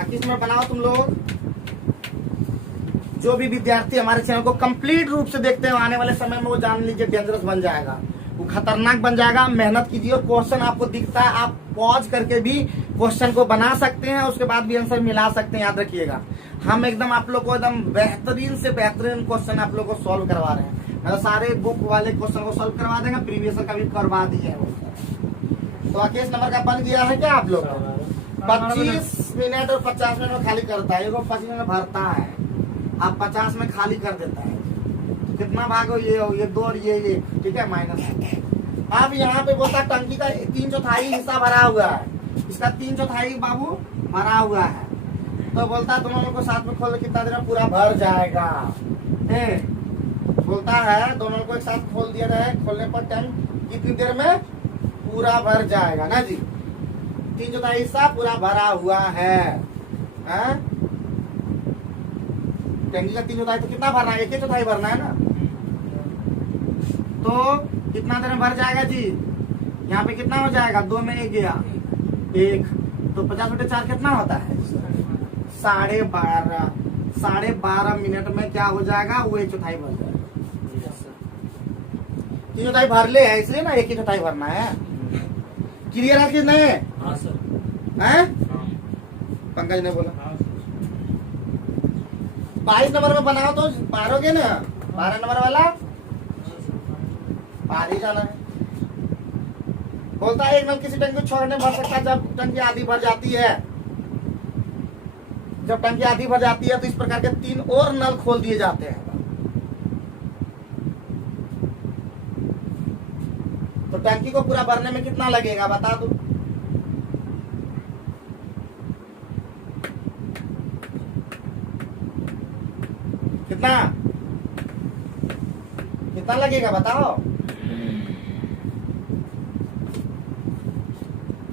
21 में बनाओ तुम लोग। जो भी विद्यार्थी हमारे चैनल को कंप्लीट रूप से देखते हैं आने वाले समय में वो जान लीजिए डेंजरस बन जाएगा, वो खतरनाक बन जाएगा। मेहनत कीजिए, क्वेश्चन आपको दिखता है आप पॉज करके भी क्वेश्चन को बना सकते हैं, उसके बाद भी आंसर मिला सकते हैं। याद रखिएगा, हम एकदम आप लोग को एकदम बेहतरीन से बेहतरीन क्वेश्चन आप लोग को सॉल्व करवा रहे हैं। मतलब सारे बुक वाले क्वेश्चन को सॉल्व करवा देंगे, प्रीवियस का भी करवा दिए है। तो 21 नंबर का बन गया है क्या आप लोग, 25 मिनट और 50 मिनट में खाली करता है, 25 मिनट में भरता है, आप 50 में खाली कर देता है। कितना भाग हो, ये 2 और ये 1, ठीक है, माइनस। अब यहाँ पे बोलता है टंकी का 3/4 हिस्सा भरा हुआ है, इसका 3/4 बाबू भरा हुआ है। तो बोलता है दोनों को साथ में खोल कितना देर में पूरा भर जाएगा। बोलता है दोनों को एक साथ खोल दिया जाए, खोलने पर टंक कितनी देर में पूरा भर जाएगा ना जी। 3/4 हिस्सा पूरा भरा हुआ है, टंकी का 3/4 तो कितना भरना है, 1/4 भरना है ना। तो कितना देर में भर जाएगा जी, यहाँ पे कितना हो जाएगा, 2 में 1 गया 1, तो 50/4 कितना होता है, 12.5। 12.5 मिनट में क्या हो जाएगा, वो 1/4 भर जाएगा। 3/4 भर ले है इसलिए ना 1/4 भरना है। क्लियर है कि नहीं, पंकज ने बोला 22 नंबर में बनाओ तो पारोगे ना, 12 नंबर वाला पार ही जाना है। बोलता है एक नल किसी टंकी को 6 घंटे भर सकता है जब टंकी आधी भर जाती है। जब टंकी आधी भर जाती है तो इस प्रकार के 3 और नल खोल दिए जाते हैं। तो टंकी को पूरा भरने में कितना लगेगा बता दो, कितना कितना लगेगा बताओ।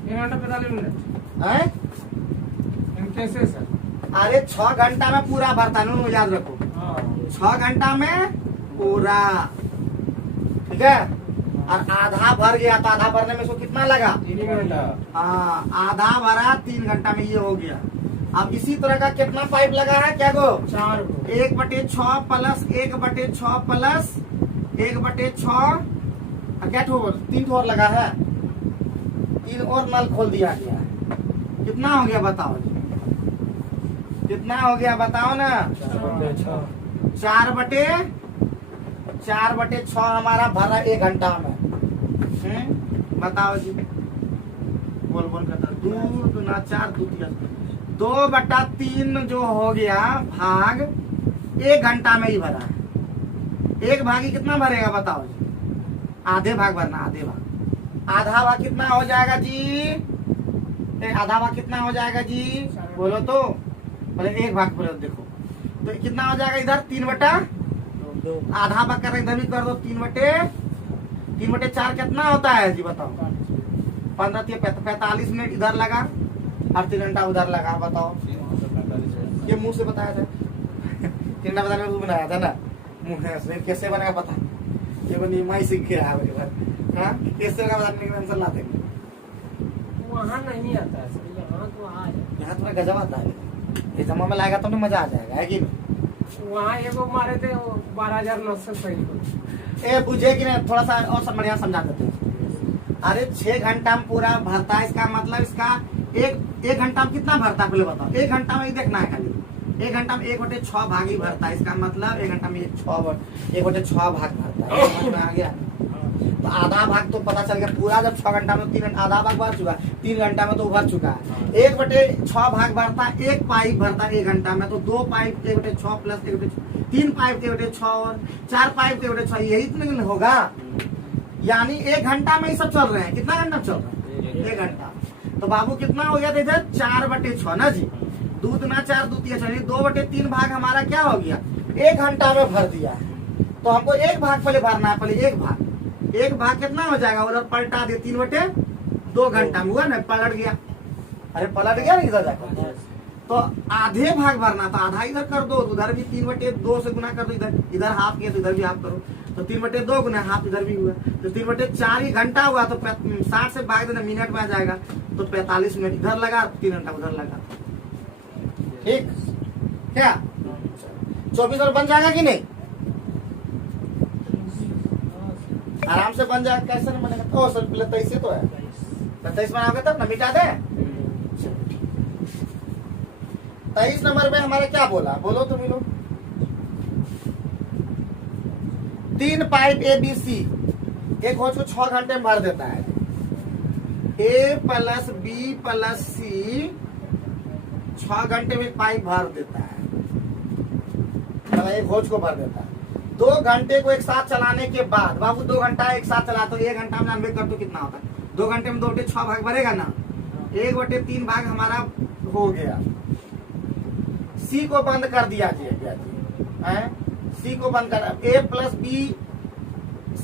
45 मिनट हैं? कैसे सर? अरे 6 घंटा में पूरा भरता है, याद रखो 6 घंटा में पूरा, ठीक है। और आधा भर गया तो आधा भरने में इसको कितना लगा, 3 घंटा। हाँ, आधा भरा 3 घंटा में, ये हो गया। अब इसी तरह का कितना पाइप लगा है, क्या गो, 4 1/6 प्लस 1/6 प्लस 1/6 क्या ठो 3 और लगा है, 3 और नल खोल दिया गया है। कितना हो गया बताओ जी, कितना हो गया बताओ ना, 4/6 हमारा भरा 1 घंटा में। बताओ जी, बोल करता 2 दूना 4 2/3 जो हो गया भाग 1 घंटा में ही भरा है। 1 भागी कितना भरेगा बताओ जी, आधे भाग भरना, आधे भाग। आधा भाग कितना हो जाएगा जी, आधा भाग कितना हो जाएगा जी, बोलो तो पहले 1 भाग बोलो, देखो तो कितना हो जाएगा इधर 3/2, आधा भाग कर इधर भी कर दो, 3/4 कितना होता है जी बताओ, 15 45 मिनट इधर लगा और 3 घंटा उधर लगा। बताओ ये मुंह से बताया था 3 घंटा बताने में बनाया था ना, मुंह से कैसे बनेगा पता। ये वो नियम ही सीख के आया मेरे घर। हाँ कैसे का बताने के आंसर लाते हैं वहाँ नहीं आता है सर, यहाँ तो आ जाए। यहाँ थोड़ा गजब आता है ये जमा में लाएगा तो ना मजा आ जाएगा है कि नहीं। वहाँ एगो मारे थे 12,900 सही। ए बुझे कि नहीं थोड़ा सा और सब बढ़िया समझा देते हैं। अरे 6 घंटा में पूरा भरता है इसका मतलब इसका एक घंटा में कितना भरता है पहले बताओ। 1 घंटा में ही देखना है खाली 1 घंटा में 1/6 भाग ही भरता है। इसका मतलब 1 घंटा में 1/6 भाग भरता है। समझ में आ गया। तो आधा भाग तो पता चल गया पूरा जब 6 घंटा में 3 आधा भाग भर चुका 3 घंटा में तो भर चुका है। 1/6 भाग भरता है 1 पाइप भरता है 1 घंटा में तो 2 पाइप 1/6 प्लस 3 पाइप 1/6 और 4 पाइप 1/6 यही तो होगा। यानी 1 घंटा में ही सब चल रहे हैं। कितना घंटा चल रहा है 1 घंटा। तो बाबू कितना हो गया इधर 4/6 ना जी। दूध ना 4 दूतिया 2/3 भाग हमारा क्या हो गया 1 घंटा में भर दिया। तो हमको 1 भाग पहले भरना है। पहले 1 भाग कितना हो जाएगा उधर पलटा दिया 3/2 घंटा में हुआ ना पलट गया। अरे पलट गया ना इधर जाकर। तो आधे भाग भरना था आधा इधर कर दो उधर भी 3/2 से गुना कर दो। इधर हाफ किया तो इधर भी हाफ करो तो 3/2 गुना हाफ इधर भी हुआ तो 3/4 ही घंटा हुआ। तो 60 से भाग देना मिनट में आ जाएगा तो 45 मिनट इधर लगा 3 घंटा उधर लगा। ठीक क्या 24 और बन जाएगा कि नहीं आराम से बन जाएगा। कैसे नहीं बनेगा ओ सर 23 तो है 23 बनाओगे तब ना मिटा दे। 23 नंबर में हमारे क्या बोला बोलो तुम लोग 3 पाइप ABC एक होच को 6 घंटे में भर देता है। A plus B plus C 6 घंटे में पाइप भर देता है मतलब एक होच को भर देता है। 2 घंटे को एक साथ चलाने के बाद बाबू 2 घंटा एक साथ चला तो 1 घंटा में 90 कर तो कितना होता है 2 घंटे में 2/6 भाग भरेगा ना 1/3 भाग हमारा हो गया। C को बंद कर दिया C को बंद कर A प्लस B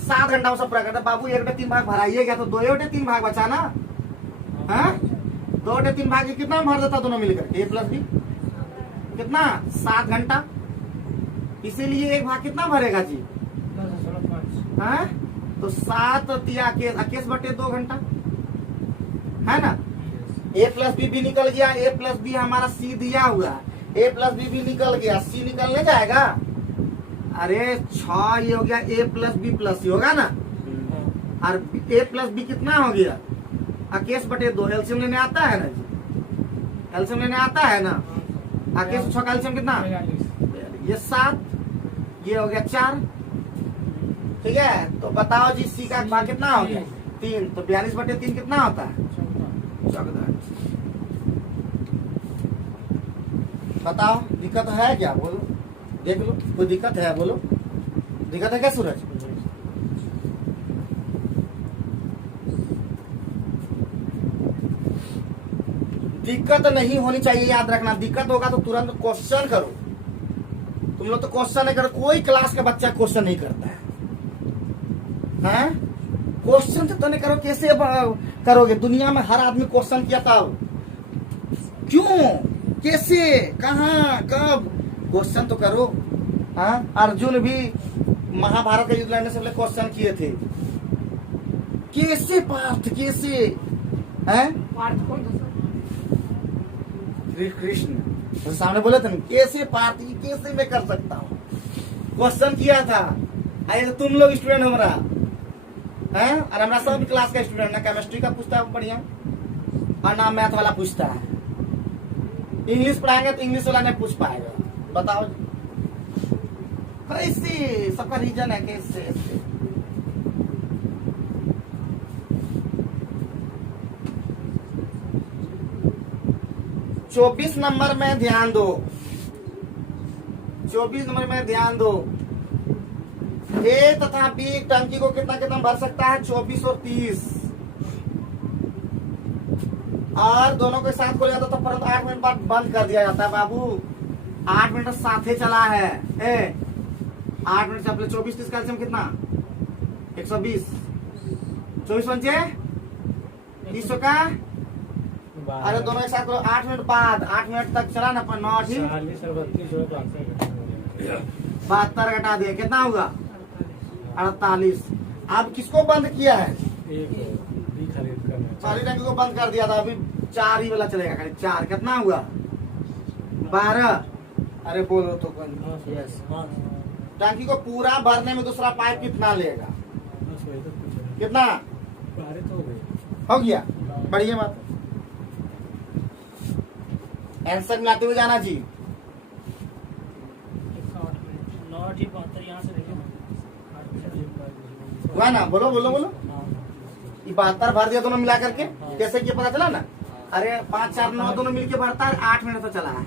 7 घंटा में सब पूरा करता बाबू 1/3 भाग भराइए गया तो 2/3 भाग बचा ना। 2/3 भाग कितना भर देता दोनों मिलकर A प्लस B कितना 7 घंटा। इसीलिए 1 भाग कितना भरेगा जी तो 7 तिया के 2 घंटा है ना। A प्लस B भी निकल गया A प्लस B हमारा C दिया हुआ A प्लस B भी निकल गया C निकलने जाएगा। अरे 6 ये हो गया A plus B plus C होगा ना और A प्लस B कितना हो गया 21/2 एलसीएम लेने आता है ना जी एलसीएम लेने आता है ना 21/6 का एलसीएम कितना ये 7 ये हो गया 4 ठीक है। तो बताओ जी C का भाग कितना हो गया 3 तो 42/3 कितना होता है 14। बताओ दिक्कत है क्या बोलो देख लो कोई दिक्कत है बोलो दिक्कत है क्या सूरज दिक्कत नहीं होनी चाहिए याद रखना। दिक्कत होगा तो तुरंत क्वेश्चन करो। तुम लोग तो क्वेश्चन नहीं करो कोई क्लास का बच्चा क्वेश्चन नहीं करता है क्वेश्चन तो नहीं करो कैसे करोगे दुनिया में हर आदमी क्वेश्चन किया था क्यों कैसे कहाँ कब क्वेश्चन तो करो। अर्जुन भी महाभारत का युद्ध लड़ने से पहले क्वेश्चन किए थे कैसे पार्थ कैसे पार्थ कौन था कृष्ण तो सामने बोले थे कैसे पार्थ कैसे मैं कर सकता हूँ क्वेश्चन किया था। तो तुम लोग स्टूडेंट हमारा और हमारा सब क्लास का स्टूडेंट ना केमिस्ट्री का पूछता है बढ़िया और ना मैथ वाला पूछता है। इंग्लिश पढ़ाएंगे तो इंग्लिश वाला नहीं पूछ पाएगा। बताओ कैसे सबका रीजन है कैसे 24 नंबर में ध्यान दो 24 नंबर में ध्यान दो A तथा B टंकी को कितना कितना भर सकता है 24 और 30 और दोनों के साथ खोला जाता तो परंतु 8 मिनट बाद बंद कर दिया जाता है। बाबू 8 मिनट साथ ही चला है 8 मिनट से अपने 24-30 कैल्शियम कितना 120 24 पंचे 30 का अरे दोनों एक साथ करो 8 मिनट बाद 8 मिनट तक चला ना 9 ठीक 72 घटा दिया कितना होगा 48। अब किसको बंद किया है? एक भी खरीद करना पहली टंकी को बंद कर दिया था, अभी 4 ही वाला चलेगा खाली। 4 कितना हुआ? 12। अरे बोलो तो कोई। यस टंकी को पूरा भरने में दूसरा पाइप कितना लेगा? बस वही तो पूछ रहे कितना बारे तो हो गई हो गया? बढ़िया बात। आंसर मिलाते हुए जाना जी। 9:72 यहाँ से देखिए हुआ ना? बोलो बोलो बोलो। ये 72 भर दिया दोनों मिला करके। कैसे किया पता चला ना? अरे 5 4 9 दोनों मिलके भरता है, 8 मिनट तो चला है।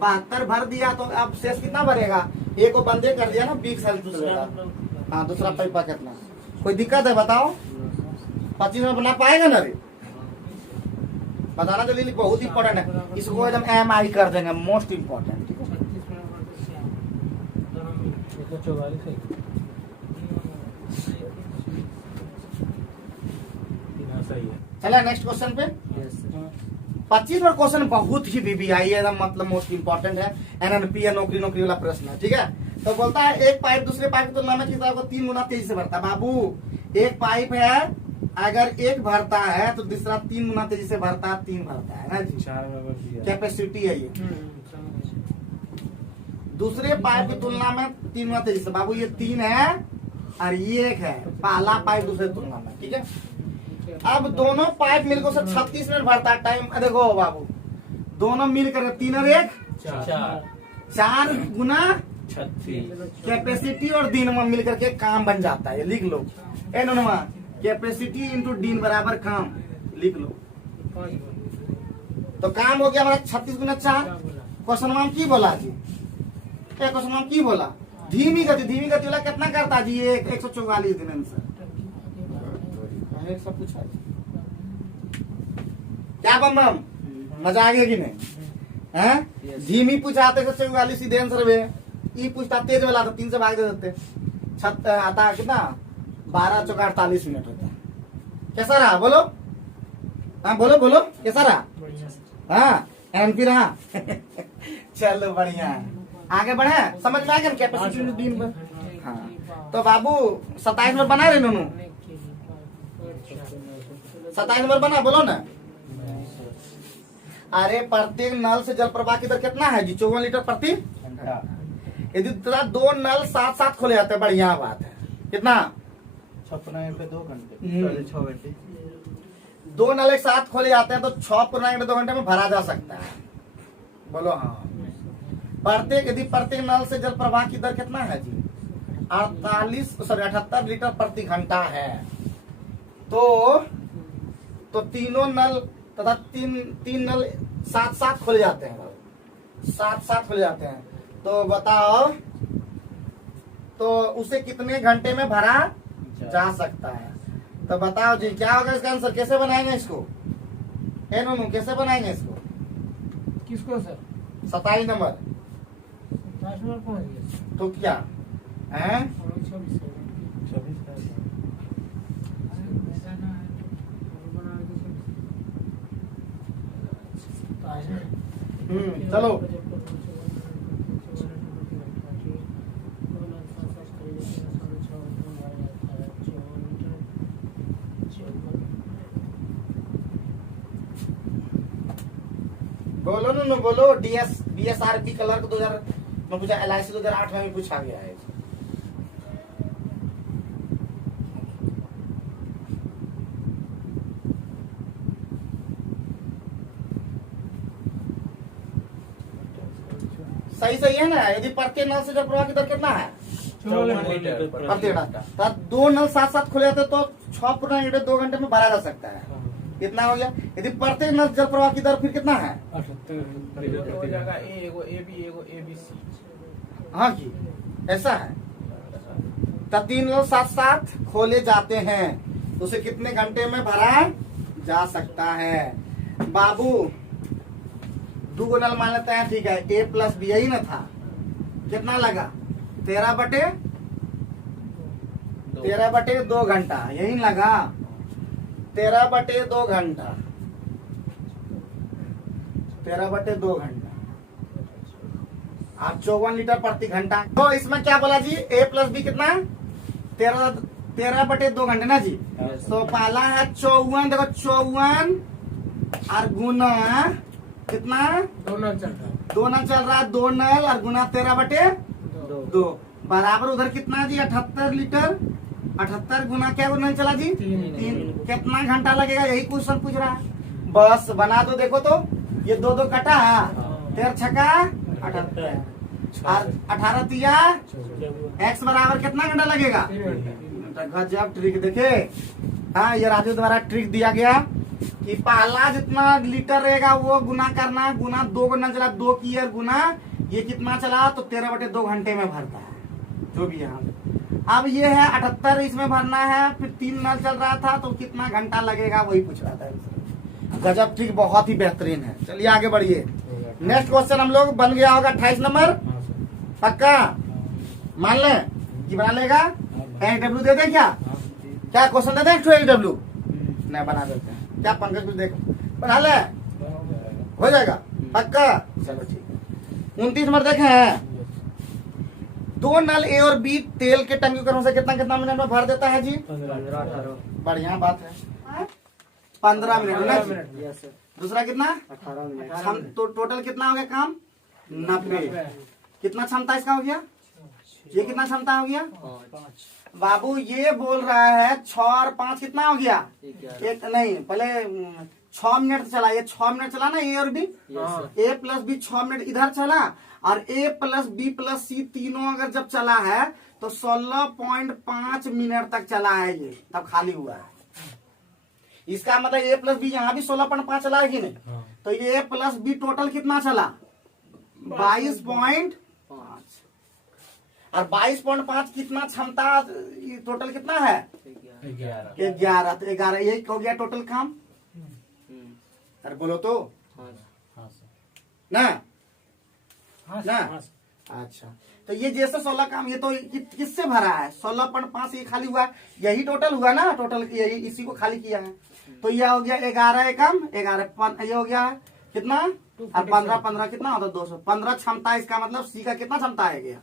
72 भर दिया तो अब शेष कितना भरेगा? एक को बंदे कर दिया ना, 20 साल चलेगा। हाँ, दूसरा पाइपा कितना? कोई दिक्कत है बताओ? 25 में बना पाएगा ना रे? बताना जल्दी, बहुत इंपॉर्टेंट है। इसको एकदम MI कर देंगे, मोस्ट इम्पोर्टेंट। ठीक है, 44 है सही है। चला नेक्स्ट क्वेश्चन पे। 25 नंबर क्वेश्चन बहुत ही VVI है, एकदम मतलब मोस्ट इम्पोर्टेंट है। NNP या नौकरी वाला प्रश्न है। ठीक है, तो बोलता है एक पाइप दूसरे पाइप की तुलना में किस तरह को 3 गुना तेजी से भरता है। बाबू, एक पाइप है, अगर एक भरता है तो दूसरा 3 गुना तेजी से भरता है, 3 भरता है ना जी। 4 में दिया कैपेसिटी है ये। दूसरे पाइप की तुलना में 3 गुना तेजी से। बाबू ये 3 है और ये 1 है, पहला पाइप दूसरे तुलना में। ठीक है, अब दोनों पाइप मिलकर सिर्फ 36 मिनट भरता है टाइम। देखो बाबू, दोनों मिलकर 3 और 1 4 गुना 36 कैपेसिटी और दिन में मिलकर के काम बन जाता है। लिख लो एनोनमा, कैपेसिटी इंटू दिन बराबर काम। लिख लो, तो काम हो गया हमारा 36 गुना 4। क्वेश्चन में की बोला जी? क्वेश्चन में की बोला? धीमी गति वाला कितना करता जी? 144 दिन आंसर। सब पूछा क्या बम बम, मजा आ गया कि नहीं? हैं? धीमी पूछाते 144 सीधे आंसर वे। ई पूछता तेज वाला तो 3 से भाग दे देते। छत आता कितना? 12 चौका 48 मिनट होता है। कैसा रहा बोलो? हाँ बोलो बोलो, कैसा रहा? हाँ NP रहा। चलो बढ़िया है, आगे बढ़े। समझ में आ गया कैपेसिटी दिन पर। हाँ, तो बाबू 27 नंबर बना रहे नोनू? 27 नंबर बना, बोलो ना। अरे प्रत्येक नल से जल प्रवाह की दर कितना है जी? 54 लीटर प्रति घंटा। यदि 2 नल साथ साथ खोले जाते हैं, बढ़िया बात है। कितना? 6.2 घंटे 6 घंटे। 2 नल एक साथ खोले जाते हैं तो 6.2 घंटे में भरा जा सकता है। बोलो हाँ। यदि प्रत्येक नल से जल प्रवाह की दर कितना है जी? 78 लीटर प्रति घंटा है। तो तीनों नल तथा तीन नल साथ साथ खोले जाते हैं, साथ खोले जाते हैं। तो बताओ, तो उसे कितने घंटे में भरा जा सकता है? तो बताओ जी, क्या होगा इसका आंसर? कैसे बनाएंगे इसको? नोनू कैसे बनाएंगे इसको? किसको सर? 27 नंबर। 27 नंबर पहुंच गया तो क्या है? 26 चलो बोलो ना, बोलो। BSRP कलर को 2000 में पूछा, LIC 2008 में भी पूछा गया है। सही है ना? यदि प्रत्येक नल से जल प्रवाह की दर कितना है? 54 लीटर प्रति घंटा। तो 2 नल साथ साथ खुले जाते तो 6.2 घंटे में भरा जा सकता है। कितना हो गया? यदि प्रत्येक नल जल प्रवाह की दर फिर कितना है? 78 हो जाएगा। एगो ABC। हाँ जी, ऐसा है। तो 3 नल साथ साथ खोले जाते हैं तो उसे कितने घंटे में भरा जा सकता है? बाबू 2 नल मान लेते हैं, ठीक है। A + B यही ना था, कितना लगा? 13/2 घंटा, यही लगा। 13/2 घंटा, 13/2 घंटा। आप 54 लीटर प्रति घंटा। तो इसमें क्या बोला जी? A + B कितना? 13/2 घंटे ना जी। तो पहला है 54, देखो 54 और गुना कितना, दो नल चल रहा है। 2 नल चल रहा है, 2 नल और गुना 13/2 बराबर उधर कितना जी 78 लीटर। 78 गुना क्या नल चला जी, 3। कितना घंटा लगेगा, यही क्वेश्चन पूछ रहा है। बस बना दो, देखो तो ये 2 कटा है, 13 छक्का 78 और 18 तिया x बराबर कितना घंटा लगेगा, 3 घंटा। गजब ट्रिक देखे। हाँ, ये राजू द्वारा ट्रिक दिया गया कि पहला जितना लीटर रहेगा वो गुना करना, गुना 2 नल चला, 2 की और गुना ये कितना चला, तो 13/2 घंटे में भरता है जो भी यहाँ। अब ये है 78 इसमें भरना है, फिर 3 नल चल रहा था तो कितना घंटा लगेगा वही पूछ रहा था। गजब ट्रिक बहुत ही बेहतरीन है। चलिए आगे बढ़िए। नेक्स्ट क्वेश्चन हम लोग बन गया होगा 28 नंबर, पक्का मान ले कि बना लेगा। HW दे दे क्या, क्या क्वेश्चन दे दे HW नहीं बना देते हैं क्या, पंकज कुछ देखो बना ले, हो जाएगा पक्का। चलो ठीक है। 29 नंबर देखे हैं, 2 नल A और B तेल के टंकी करने से कितना कितना मिनट में भर देता है जी, 15-18 बढ़िया बात है, 15 मिनट ना जी। दूसरा कितना 18 मिनट। तो टोटल कितना हो गया काम, 90। कितना क्षमता इसका हो गया, ये कितना क्षमता हो गया बाबू, ये बोल रहा है 6 और 5 कितना हो गया, एक नहीं पहले 6 मिनट चला, ये 6 मिनट चला ना A और B, A plus B 6 minute इधर चला, और A plus B plus C तीनों अगर जब चला है तो 16.5 मिनट तक चला है ये, तब खाली हुआ है। इसका मतलब A प्लस B यहाँ भी 16.5 चला है कि नहीं, तो A प्लस B टोटल कितना चला 22.5, और 22.5 कितना क्षमता टोटल कितना है 11, तो 11 यही हो गया टोटल काम। अरे बोलो तो ना ना, अच्छा तो ये जैसे 16 काम, ये तो किससे भरा है 16.5, ये खाली हुआ, यही टोटल हुआ ना, टोटल यही इसी को खाली किया है। तो ये हो गया 11 एकम 11, ये हो गया कितना, और 15 कितना होता 200, 15 क्षमता। इसका मतलब सी का कितना क्षमता आ गया,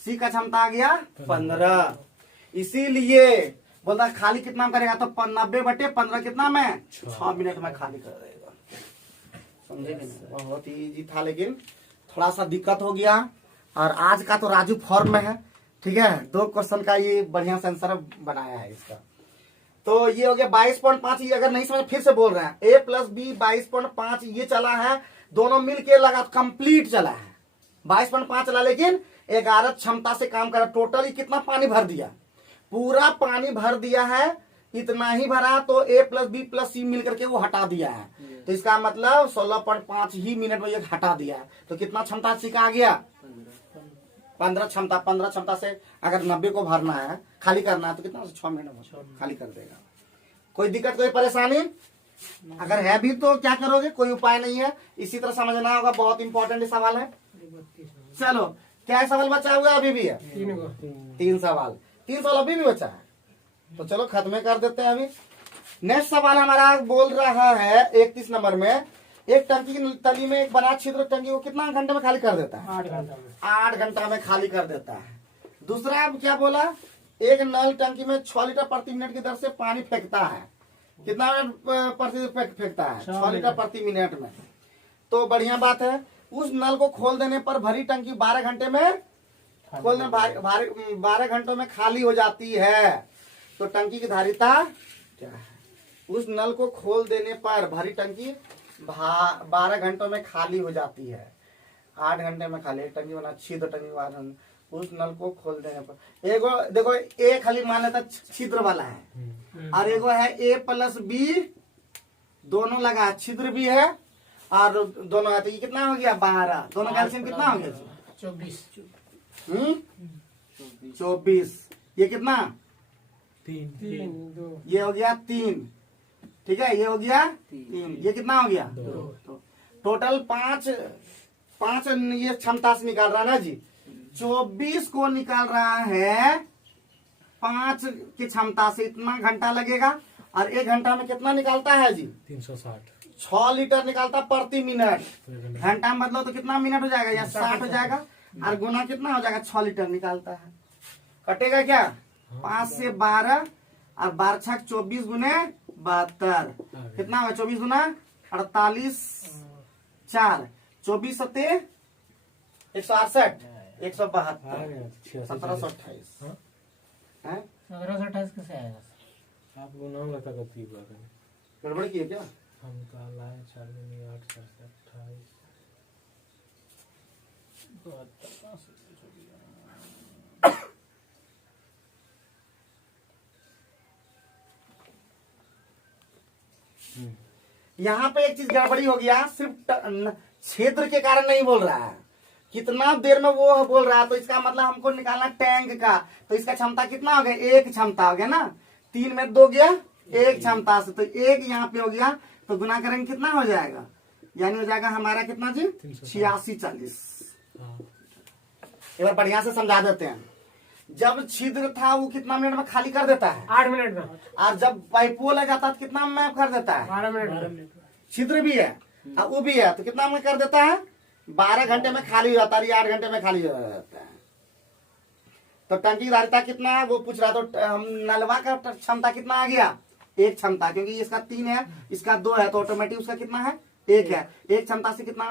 सी का क्षमता आ गया 15। इसीलिए बोलता खाली कितना करेगा, तो 90/15 कितना में 6 मिनट में खाली कर देगा। समझे कि नहीं, बहुत ही इजी था, लेकिन थोड़ा सा दिक्कत हो गया। और आज का तो राजू फॉर्म में है, ठीक है, 2 क्वेश्चन का ये बढ़िया से आंसर बनाया है इसका। तो ये हो गया 22.5, ये अगर नहीं समझ फिर से बोल रहे हैं, A प्लस B 22.5 ये चला है, दोनों मिलके लगा कंप्लीट चला है 22.5 चला, लेकिन 11 क्षमता से काम करा। टोटल कितना पानी भर दिया, पूरा पानी भर दिया है, इतना ही भरा, तो A plus B plus C मिलकर के वो हटा दिया है, तो इसका मतलब 16.5 ही मिनट में ये हटा दिया है। तो कितना क्षमता सी का आ गया 15 क्षमता। 15 क्षमता से अगर 90 को भरना है, खाली करना है, तो कितना 6 मिनट में खाली कर देगा। कोई दिक्कत कोई परेशानी अगर है भी तो क्या करोगे, कोई उपाय नहीं है, इसी तरह समझना होगा। बहुत इंपॉर्टेंट सवाल है। चलो क्या सवाल बचा हुआ अभी भी है, 3 सवाल, 3 सवाल अभी भी बचा है, तो चलो खत्म कर देते हैं अभी। नेक्स्ट सवाल हमारा बोल रहा है 31 नंबर में, एक टंकी की तली में एक बना छिद्र टंकी को कितना घंटे में खाली कर देता है, 8 घंटा में। 8 घंटा में खाली कर देता है। दूसरा अब क्या बोला, एक नल टंकी में 6 लीटर प्रति मिनट की दर से पानी फेंकता है, कितना मिनट प्रति फेंकता है 6 लीटर प्रति मिनट में। तो बढ़िया बात है, उस नल को खोल देने पर भरी टंकी 12 घंटे में खोल 12 घंटों में खाली हो जाती है। तो टंकी की धारिता क्या है, उस नल को खोल देने पर भरी टंकी 12 घंटों में खाली हो जाती है। 8 घंटे में खाली टंकी बना, छिद्र टंकी उस नल को खोल देने पर। एगो देखो ए खाली मान लेता छिद्र वाला है, और एगो है A प्लस B दोनों लगा, छिद्र भी है और दोनों है, तो ये कितना हो गया 12, दोनों कैल्शियम कितना हो गया 24। ये कितना 3 ये हो गया 3, ठीक है, ये हो गया 3, ये कितना हो गया 2। टोटल 5 ये क्षमता से निकाल रहा है ना जी, 24 को निकाल रहा है 5 की क्षमता से, इतना घंटा लगेगा। और 1 घंटा में कितना निकालता है जी 360, 6 लीटर निकालता प्रति मिनट। घंटा में बदलो तो कितना मिनट हो जाएगा, या 60 हो जाएगा, और गुना कितना हो जाएगा 6 लीटर निकालता है। कटेगा क्या 5 से 12 और 12 छक 24 गुने 72 कितना हुआ? 24 गुना 48 4 24 सत्ते 168 172 1728 है। 1728 कैसे आएगा? आप गुना लगा कती बार गड़बड़ की है क्या? हम काल आए 4 दूनी 8 4 से 28 यहाँ पे एक चीज गड़बड़ी हो गया, सिर्फ क्षेत्र के कारण नहीं बोल रहा है, कितना देर में वो बोल रहा है। तो इसका मतलब हमको निकालना टैंक का, तो इसका क्षमता कितना हो गया? 1 क्षमता हो गया ना, 3 में 2 गया 1 क्षमता से, तो 1 यहाँ पे हो गया, तो गुना करेंगे कितना हो जाएगा? यानी हो जाएगा हमारा कितना जी? 86 40। एक बार बढ़िया से समझा देते हैं। जब छिद्र था वो कितना मिनट में खाली कर देता है? 8 मिनट में। और जब पाइपो लग जाता है तो कितना में कर देता है? 12 मिनट में। छिद्र भी है और वो भी है, तो कितना में कर देता है? 12 घंटे में खाली हो जाता है, 8 घंटे में खाली हो जाता है। तो टंकी धारिता कितना है वो पूछ रहा, तो हम नलवा का क्षमता कितना आ गया? 1 क्षमता, क्योंकि इसका 3 है इसका 2 है, तो ऑटोमेटिक उसका कितना है? 1 है। 1 क्षमता से कितना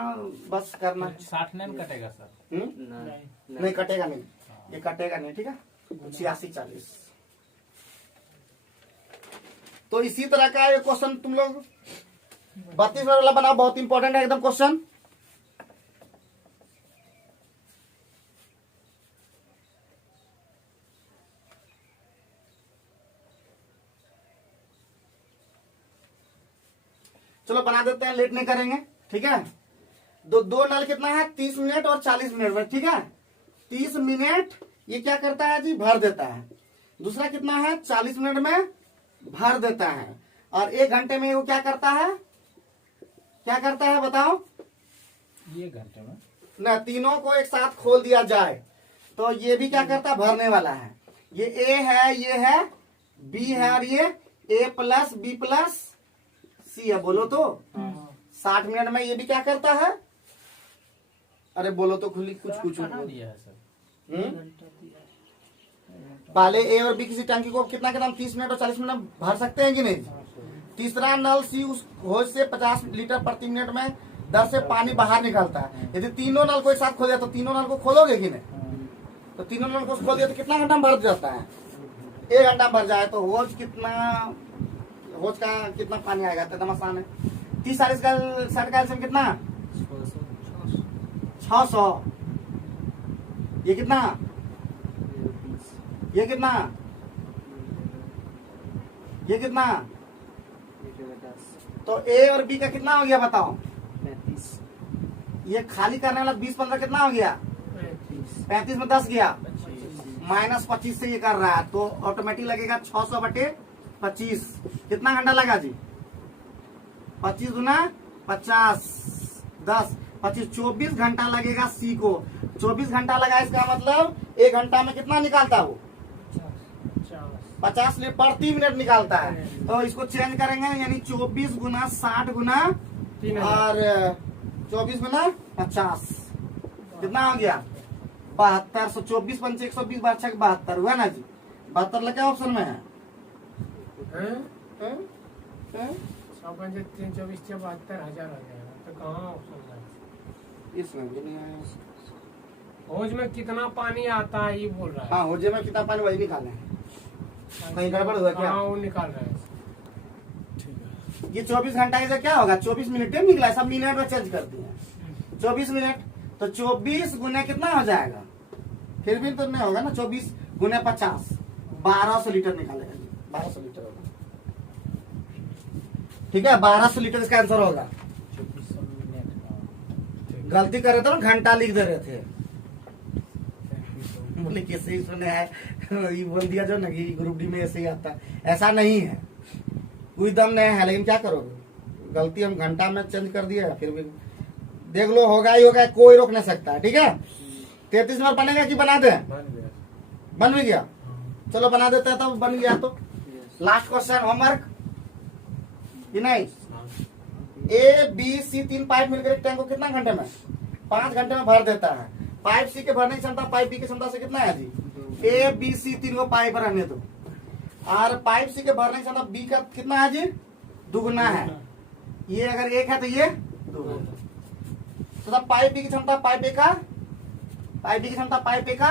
बस करना? 60 नहीं कटेगा सर? नहीं कटेगा नहीं, ये कटेगा नहीं, ठीक है। 86 40। तो इसी तरह का ये क्वेश्चन तुम लोग 32 वाला बनाओ, बहुत इंपॉर्टेंट है एकदम क्वेश्चन। चलो बना देते हैं, लेट नहीं करेंगे, ठीक है। दो नल कितना है? 30 मिनट और 40 मिनट में, ठीक है। 30 मिनट ये क्या करता है जी? भर देता है। दूसरा कितना है? 40 मिनट में भर देता है। और 1 घंटे में वो क्या करता है? क्या करता है बताओ? ये घंटे में ना, तीनों को एक साथ खोल दिया जाए तो ये भी क्या करता है? भरने वाला है। ये ए है, ये है, बी है, और ये ए प्लस बी प्लस सी है। बोलो तो 60 मिनट में ये भी क्या करता है? अरे बोलो तो खुली कुछ कुछ दिया है सर। पहले ए और बी किसी टंकी को कितना 30 मिनट और 40 मिनट में भर सकते हैं कि नहीं? तीसरा नल सी उस होज से 50 लीटर प्रति मिनट में दर से पानी बाहर निकलता है। यदि तीनों नल को एक साथ खोले तो तीनों नल को खोलोगे कि नहीं? तो तीनों नल को खोल दिया तो कितना घंटा में भर जाता है? 1 घंटा में भर जाए। तो होज का कितना पानी आएगा? एकदम आसान है। 30 40 का 60 का एल्सियम कितना? 600। ये कितना? ये कितना? ये कितना? तो ए और बी का कितना हो गया बताओ? 35। ये खाली करने वाला 20 15 कितना हो गया? 35 में 10 गया, -25 से ये कर रहा है, तो ऑटोमेटिक लगेगा 600/25। कितना घंटा लगा जी? 25 गुना 50 10 25 24 घंटा लगेगा सी को। 24 घंटा लगा, इसका मतलब 1 घंटा में कितना निकालता है वो? 50 लीटर प्रति मिनट निकालता है। तो इसको चेंज करेंगे, यानी 24 गुना 60 गुना और 24 गुना 50 कितना हो गया? 72। 24 पंच 120 बार 6 72 हुआ ना जी? 72 लगा ऑप्शन में है। 324,72,000 हो जाएगा, तो कहाँ ऑप्शन है? इसमें भी नहीं आया। होज में कितना पानी आता है ये बोल रहा है। हाँ, होजे में कितना पानी वही निकालना है। कहीं गड़बड़ हुआ क्या? हाँ, वो निकाल रहे हैं। ये 24 घंटा से क्या होगा? 24 मिनट में निकला है, सब मिनट में चेंज करती है। 24 मिनट तो 24 गुने कितना हो जाएगा? फिर भी तो नहीं होगा ना। 24 गुने 50 1200 लीटर निकालेगा जी। 1200 लीटर होगा, ठीक है। 1200 लीटर इसका आंसर होगा। 2400 मिनट। गलती कर रहे थे ना, घंटा लिख दे रहे थे। बोले कैसे ही सुने है, ये बोल दिया जो ना कि ग्रुप डी में ऐसे ही आता है। ऐसा नहीं है, कोई दम नहीं है, लेकिन क्या करोगे? गलती हम घंटा में चेंज कर दिया, फिर भी देख लो होगा ही होगा, कोई रोक नहीं सकता है, ठीक है। 33 नंबर बनेगा कि बना दे? बन भी गया। चलो बना देते हैं, तब बन गया तो लास्ट क्वेश्चन होमवर्क कि नहीं? ए बी सी 3 पाइप मिलकर एक टैंक को कितना घंटे में? 5 घंटे में भर देता है। पाइप सी के भरने की क्षमता पाइप बी की क्षमता से कितना है जी? ए बी सी तीन को पाइप रहने दो, और पाइप सी के भरने की क्षमता बी का कितना है जी, दुगुना है। ये अगर एक है तो ये दुगुना, तो पाइप बी की क्षमता पाइप ए का, पाइप बी की क्षमता पाइप ए का,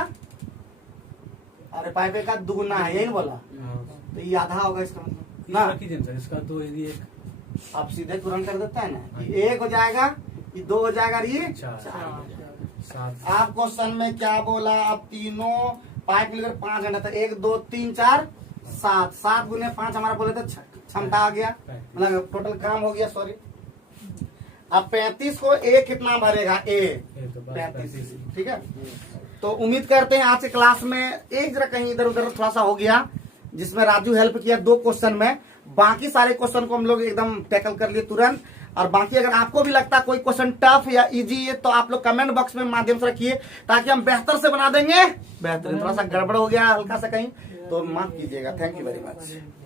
अरे पाइप ए का दुगुना है, यही ना बोला, तो ये आधा होगा इसका मतलब ना। इसका 2 यदि 1 आप सीधे तुरंत कर देता है ना, ये 1 हो जाएगा, ये 2 हो जाएगा, और ये 4 4। 7 आप क्वेश्चन में क्या बोला, अब तीनों पाइप मिलकर 5 घंटा था, 1 2 3 4 7, 7 गुने 5 हमारा बोले तो क्षमता आ गया, मतलब टोटल काम हो गया, सॉरी। अब 35 को ए कितना भरेगा, ए 35, ठीक है। तो उम्मीद करते हैं आज के क्लास में एक जरा कहीं इधर उधर थोड़ा सा हो गया, जिसमें राजू हेल्प किया 2 क्वेश्चन में, बाकी सारे क्वेश्चन को हम लोग एकदम टैकल कर लिए तुरंत। और बाकी अगर आपको भी लगता है कोई क्वेश्चन टफ या इजी है तो आप लोग कमेंट बॉक्स में माध्यम से रखिए, ताकि हम बेहतर से बना देंगे। बेहतर, थोड़ा सा गड़बड़ हो गया हल्का सा कहीं तो माफ कीजिएगा। Thank you very much.